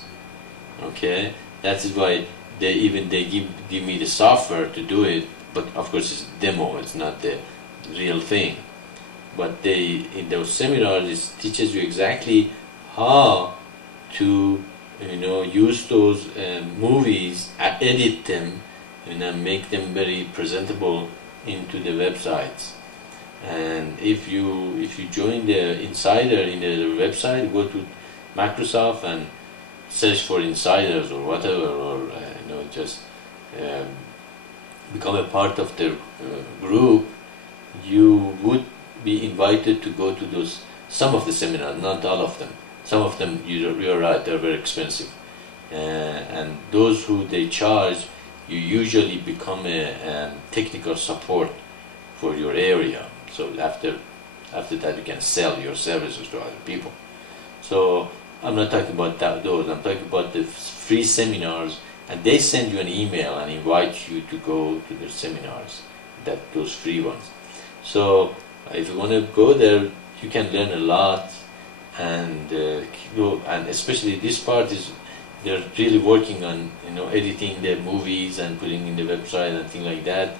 Okay, that is why they give me the software to do it, but of course it's a demo, it's not the real thing. But they, in those seminars, it teaches you exactly how to use those movies, edit them, and make them very presentable into the websites. And if you join the insider in the website, go to Microsoft and search for insiders or whatever, or just become a part of their group, you would be invited to go to some of the seminars, not all of them. Some of them, you're right, they're very expensive. And those who they charge, you usually become a technical support for your area. So after that, you can sell your services to other people. So I'm not talking about those. I'm talking about the free seminars, and they send you an email and invite you to go to the seminars, those free ones. So if you want to go there, you can learn a lot, and and especially this part is they're really working on editing their movies and putting in the website and things like that.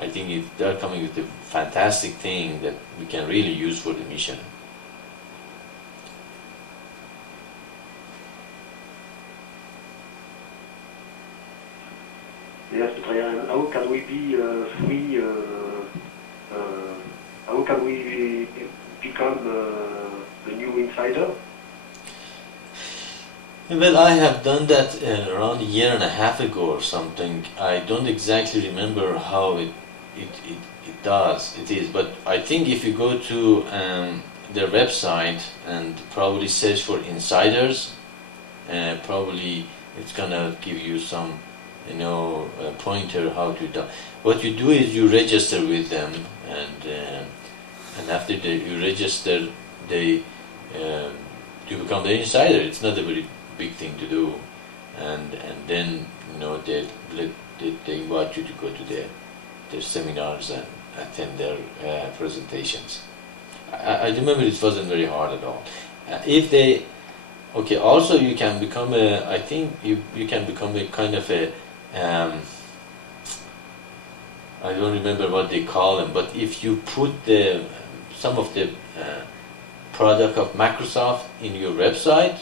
I think they're coming with a fantastic thing that we can really use for the mission. Yes, Maitreya, and how can we be free? How can we become a new insider? Well, I have done that around a year and a half ago or something. I don't exactly remember how it is, but I think if you go to their website and probably search for insiders, probably it's gonna give you some a pointer how to do. What you do is you register with them, and after you register, you become the insider. It's not a very big thing to do, and then they invite you to go to their seminars and attend their presentations. I remember it wasn't very hard at all. Also you can become I think you can become a kind of a I don't remember what they call them, but if you put some of the product of Microsoft in your website,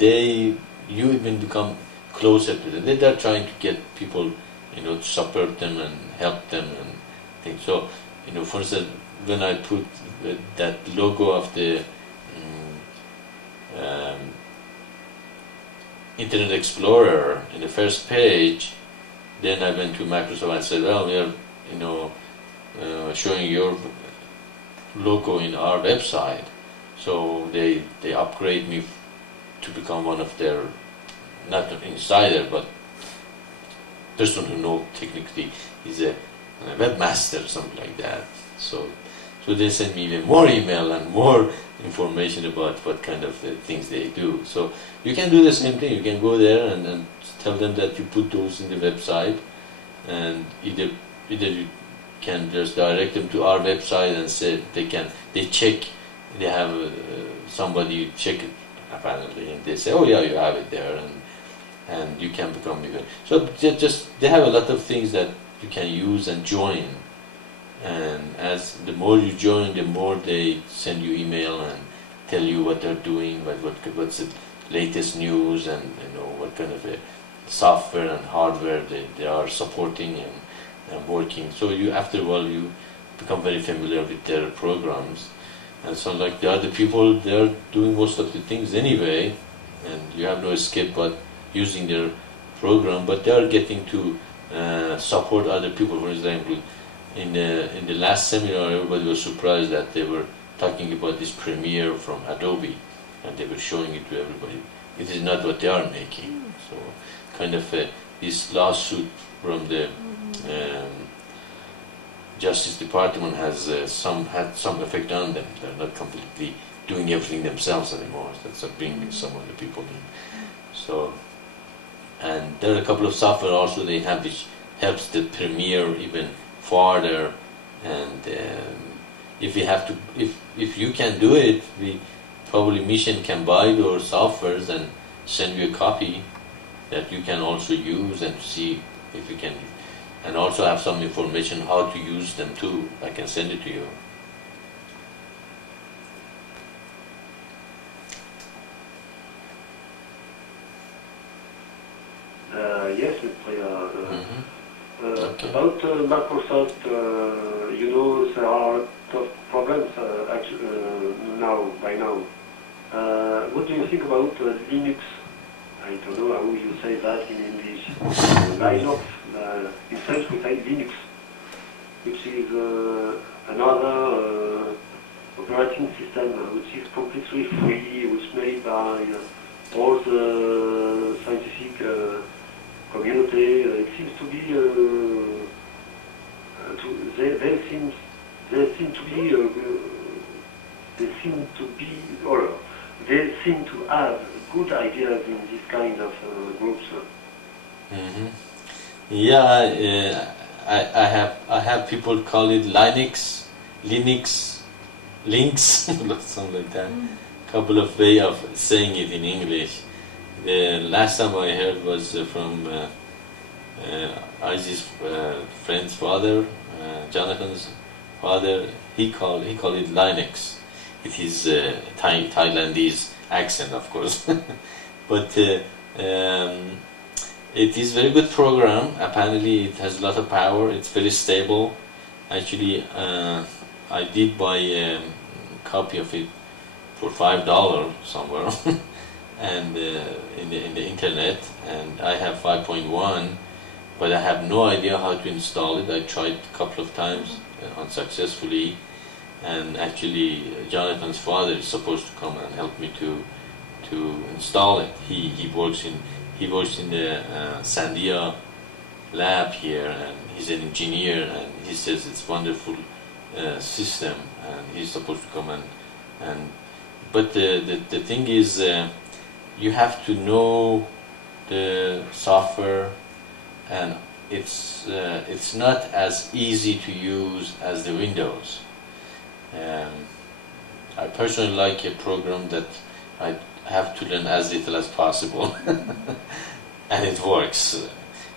you even become closer to them. They're trying to get people, to support them and help them and things. So, for instance, when I put that logo of the Internet Explorer in the first page, then I went to Microsoft and said, well, we are, showing your logo in our website. So they upgrade me to become one of their, not an insider, but person who knows technically is a webmaster, something like that. So they send me even more email and more information about what kind of things they do. So you can do the same thing. You can go there and tell them that you put those in the website, and either you can just direct them to our website and say they check, they have somebody check it apparently, and they say, oh yeah, you have it there, and you can become even. So they have a lot of things that you can use and join. And as the more you join, the more they send you email and tell you what they're doing, what's the latest news, and what kind of a software and hardware they are supporting and working. So after a while you become very familiar with their programs, and so like the other people, they're doing most of the things anyway, and you have no escape but using their program. But they are getting to support other people. For example, in the last seminar, everybody was surprised that they were talking about this Premiere from Adobe, and they were showing it to everybody. It is not what they are making. So kind of this lawsuit from the Justice Department has had some effect on them. They're not completely doing everything themselves anymore. That's bringing some of the people in. So, and there are a couple of software also they have which helps the Premiere even farther. And if we have to, if you can do it, we probably Mission can buy your softwares and send you a copy that you can also use and see if you can, and also have some information how to use them too. I can send it to you. Yes, Maitreya. Okay. About Microsoft, you know, there are a lot of problems by now. What do you think about Linux? I don't know how you say that in English. Linux, in French we say Linux, which is another operating system which is completely free, which is made by all the scientific community. It seems to be they seem to have good ideas in this kind of groups. Yeah, I have people call it Linux, Links, something like that. Couple of way of saying it in English. The last time I heard was from Izzy's friend's father, Jonathan's father. He called it Linux. It is Thailandese accent, of course, but it is very good program. Apparently, it has a lot of power. It's very stable. Actually, I did buy a copy of it for $5 somewhere, and in the internet. And I have 5.1, but I have no idea how to install it. I tried a couple of times unsuccessfully. And actually, Jonathan's father is supposed to come and help me to install it. He works in the Sandia lab here, and he's an engineer, and he says it's wonderful system, and he's supposed to come but the thing is, you have to know the software, and it's not as easy to use as the Windows. I personally like a program that I have to learn as little as possible, and it works.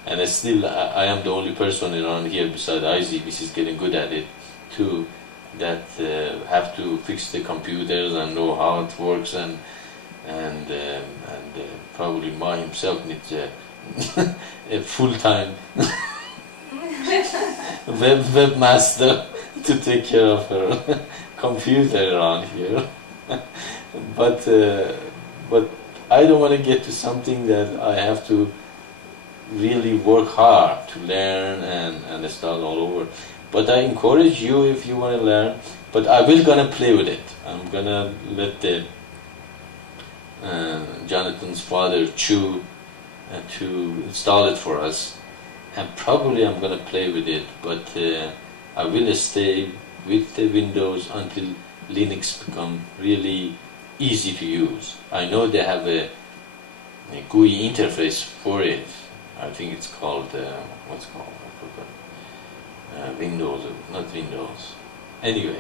And I am the only person around here beside Izzy which is getting good at it too, that have to fix the computers and know how it works, and probably Ma himself needs a full-time webmaster to take care of her computer around here. But I don't want to get to something that I have to really work hard to learn and start all over. But I encourage you if you want to learn. But I will gonna play with it. I'm gonna let the Jonathan's father to install it for us, and probably I'm gonna play with it. But I will stay with the Windows until Linux become really easy to use. I know they have a GUI interface for it. I think it's called what's it called? I forgot. Windows, not Windows. Anyway,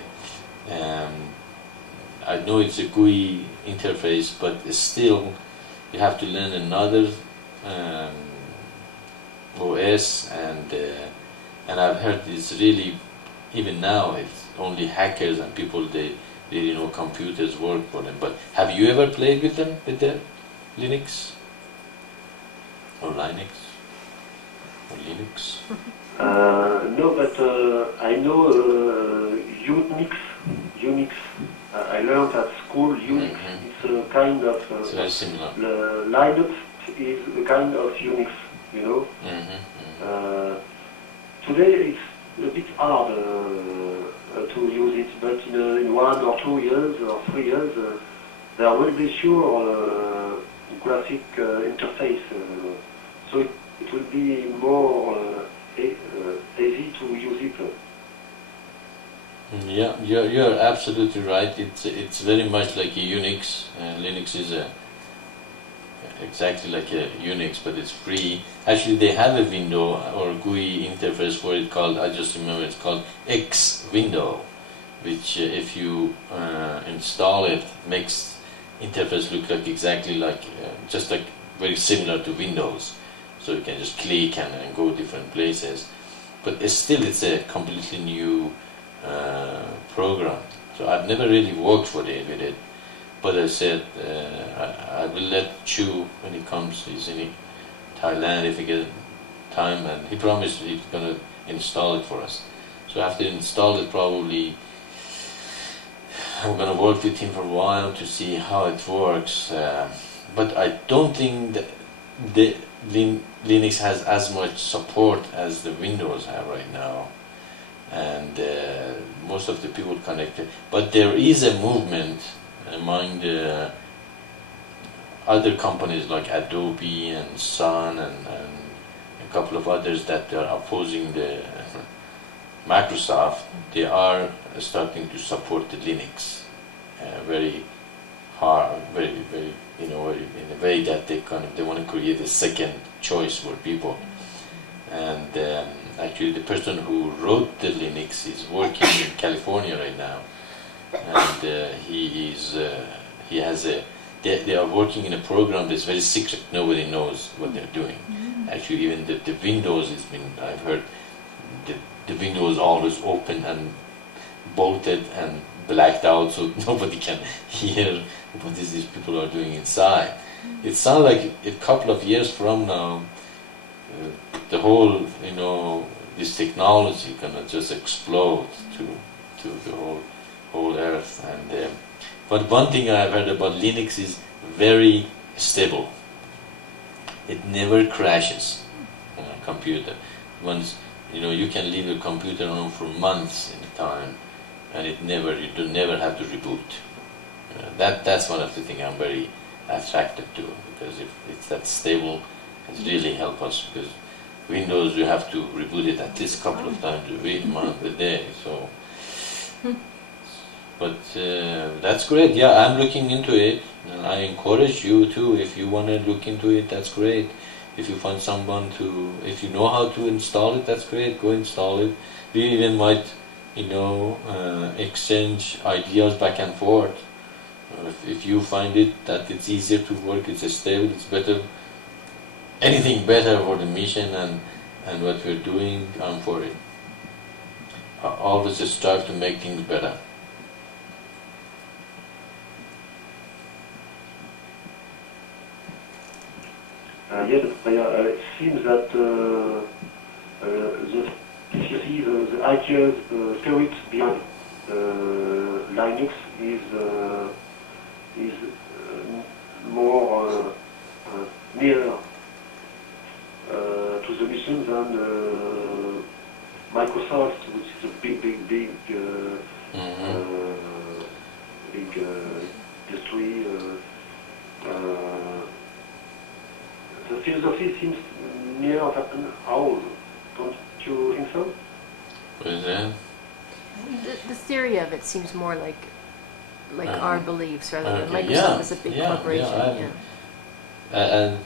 I know it's a GUI interface, but still you have to learn another OS, and I've heard it's really, even now it's only hackers and people they know computers work for them. But have you ever played with them, with the Linux or Linux or Linux? No, but I know Unix. I learned at school Unix. It's a kind of. It's very similar. Linux is a kind of Unix, you know. Today it's a bit hard to use it, but in 1 or 2 years or 3 years, there will be sure graphic interface. So it will be more easy to use it. Yeah, you're absolutely right. It's very much like a Unix. Linux is exactly like a Unix, but it's free. Actually, they have a window or GUI interface for it called, I just remember it's called X window, which if you install it, makes interface look like exactly like, just like very similar to Windows. So you can just click and go different places. But it's a completely new program. So I've never really worked with it. But I said, I will let Chu, when he comes, he's in Thailand, if he gets time, and he promised he's going to install it for us. So after install it, probably I'm going to work with him for a while to see how it works. But I don't think that the Linux has as much support as the Windows have right now. And most of the people connected. But there is a movement among the other companies like Adobe and Sun and a couple of others that are opposing the Microsoft. They are starting to support the Linux very hard, very in a way that they want to create a second choice for people. And actually, the person who wrote the Linux is working in California right now, and they are working in a program that's very secret. Nobody knows what they're doing. Actually, even the Windows has been, I've heard, the Windows always open and bolted and blacked out, so nobody can hear what these people are doing inside. It sounds like a couple of years from now, the whole, this technology gonna just explode to the whole earth. And but one thing I've heard about Linux is very stable. It never crashes on a computer. Once you can leave a computer on for months at a time, and you do never have to reboot. That's one of the things I'm very attracted to, because if it's that stable, it really helps us. Because Windows, you have to reboot it at least a couple of times a day. So, but that's great. Yeah, I'm looking into it, and I encourage you too. If you want to look into it, that's great. If you find someone if you know how to install it, that's great. Go install it. We even might, exchange ideas back and forth. If you find it that it's easier to work, it's stable, it's better. Anything better for the mission and what we're doing, I'm for it. I always strive to make things better. Yes, it seems that if you see the ideas, spirit behind Linux is more near to the mission than Microsoft, which is a big industry. The philosophy seems near ours. Don't you think so? What is that? The theory of it seems more like our beliefs rather than Okay, Microsoft is a big corporation. And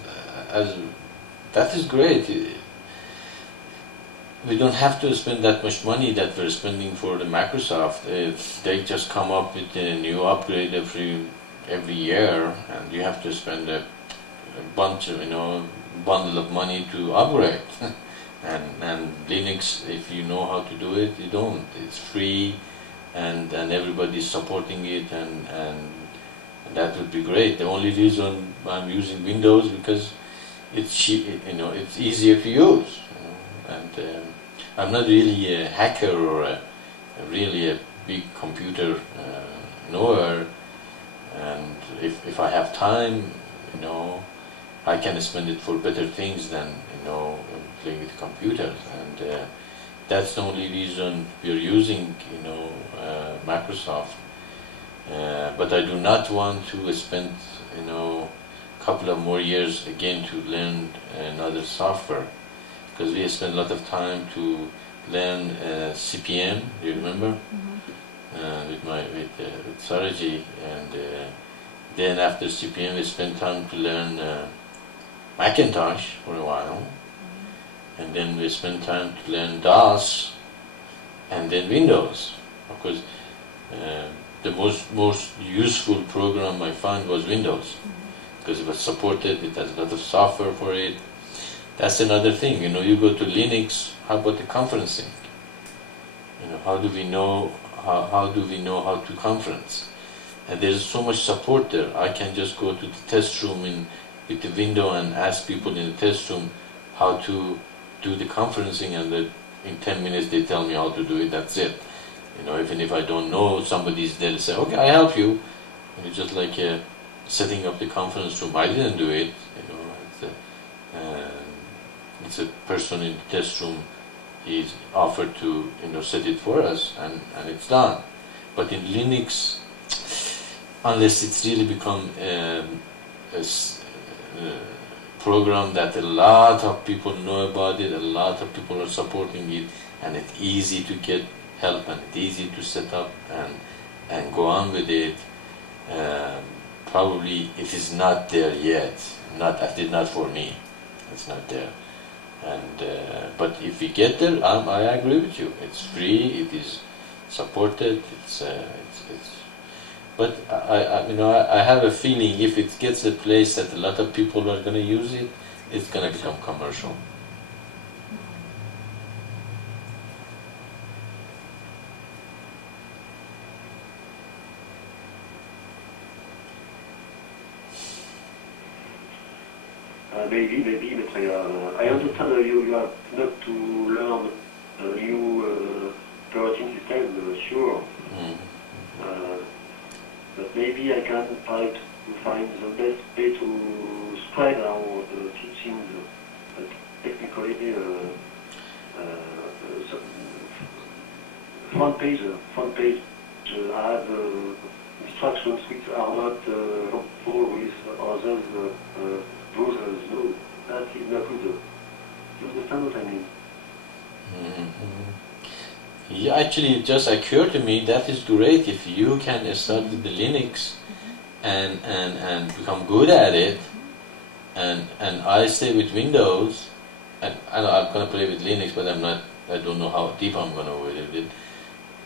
that is great. We don't have to spend that much money that we're spending for the Microsoft. If they just come up with a new upgrade every year, and you have to spend a bunch of bundle of money to upgrade. and Linux, if you know how to do it, you don't. It's free, and everybody's supporting it, and that would be great. The only reason I'm using Windows because it's cheap, it's easier to use. And I'm not really a hacker or really a big computer knower. And if I have time, I can spend it for better things than playing with computers. And That's the only reason we're using, Microsoft. But I do not want to spend, couple of more years again to learn another software, because we spent a lot of time to learn CPM. Do you remember? With Saraji, and then after CPM we spent time to learn Macintosh for a while, and then we spent time to learn DOS, and then Windows. Of course, the most useful program I found was Windows, because it was supported. It has a lot of software for it. That's another thing. You go to Linux. How about the conferencing? How do we know how to conference? And there's so much support there. I can just go to the test room with the window and ask people in the test room how to do the conferencing, and in 10 minutes they tell me how to do it. That's it. Even if I don't know, somebody's there to say, okay, I help you. It's just like setting up the conference room. I didn't do it. It's a person in the test room. He's offered to set it for us, and it's done. But in Linux, unless it's really become a program that a lot of people know about it, a lot of people are supporting it, and it's easy to get help and it's easy to set up and go on with it, probably it is not there yet. At least not for me. It's not there. But if we get there, I agree with you. It's free. It is supported. But I have a feeling if it gets a place that a lot of people are going to use it, it's going to become commercial. Maybe, Maitreya. I understand you have not to learn a new operating system, sure. But maybe I can try to find the best way to spread our teachings technically. Front page have instructions which are not compatible with others. Browsers, no, that is not good. You understand what I mean? Yeah, actually, it just occurred to me that is great if you can start with the Linux and become good at it, and I stay with Windows, and I'm gonna play with Linux, but I don't know how deep I'm gonna go with it.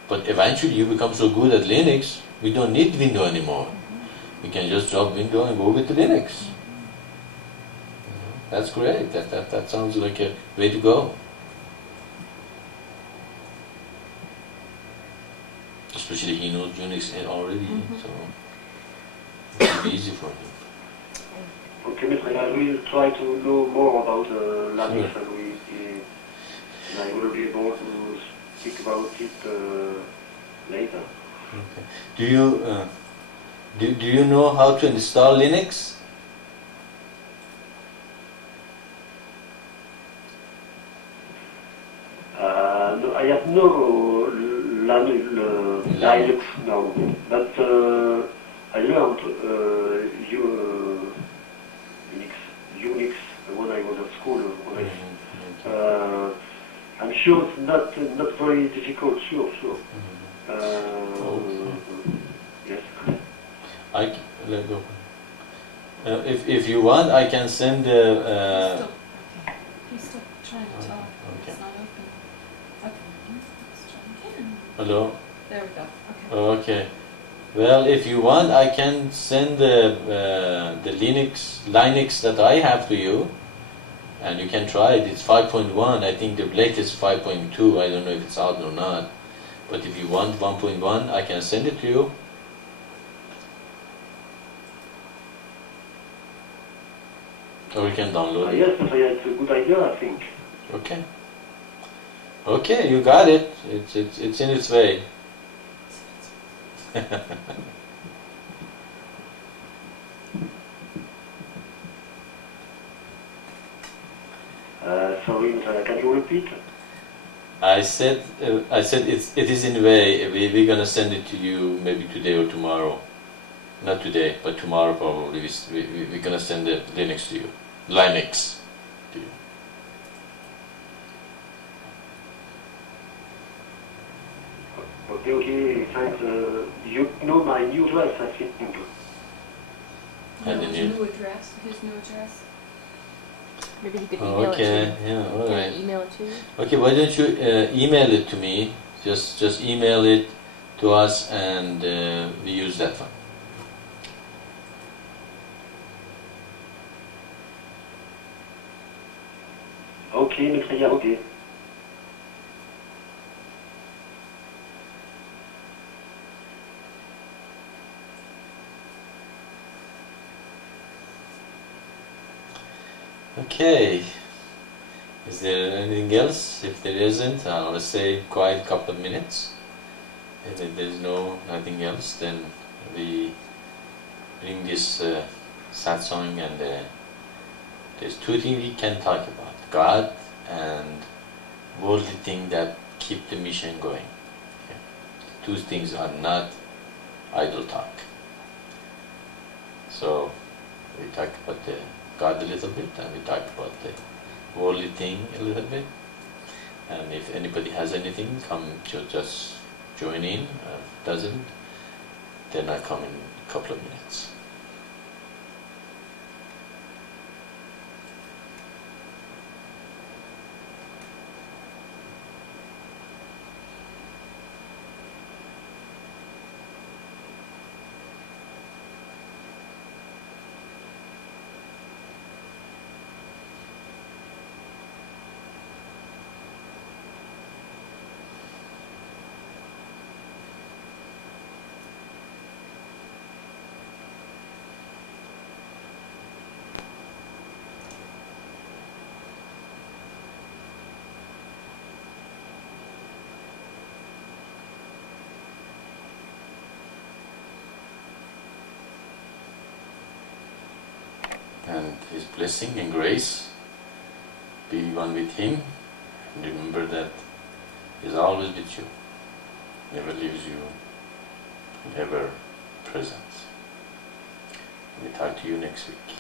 But eventually, you become so good at Linux, we don't need Windows anymore. We can just drop Windows and go with the Linux. That's great. That sounds like a way to go. Especially he knows Unix already, so it'll be easy for him. Okay, Maitreya, I will try to know more about Linux, and I will be able to speak about it later. Okay. Do you know how to install Linux? No, I have no Linux now, but I learned Unix when I was at school. I'm sure it's not very difficult. Sure. Yes. Let go. If you want, I can send. He's still trying to talk. Okay. It's not open. Okay. Let's try again. Hello. There we go. Okay. Okay. Well, if you want, I can send the Linux that I have to you, and you can try it. It's 5.1. I think the latest 5.2. I don't know if it's out or not. But if you want 1.1, I can send it to you. Or you can download it. Yes, it's a good idea, I think. Okay. Okay, you got it. It's in its way. Sorry, can you repeat? I said it is in a way. We're gonna send it to you maybe today or tomorrow. Not today, but tomorrow probably. We're gonna send the Linux to you. Linux to you. Okay, thanks. You know my new address, I think. And No, then his you. new address. His new address. Maybe he could email it to Okay, you. yeah, all Can right. he email it to you? Okay, why don't you email it to me? Just email it to us, and we use that one. Okay, Maitreya, okay. Okay. Is there anything else? If there isn't, I'll say quiet couple of minutes. And if there's nothing else, then we bring this satsang, and there's two things we can talk about: God and worldly thing that keep the mission going. Okay. Two things are not idle talk. So we talk about the God a little bit, and we talk about the worldly thing a little bit. And if anybody has anything, come just join in. Doesn't, then I come in a couple of minutes. And His blessing and grace be one with Him. And remember that He is always with you, never leaves you, never present. We talk to you next week.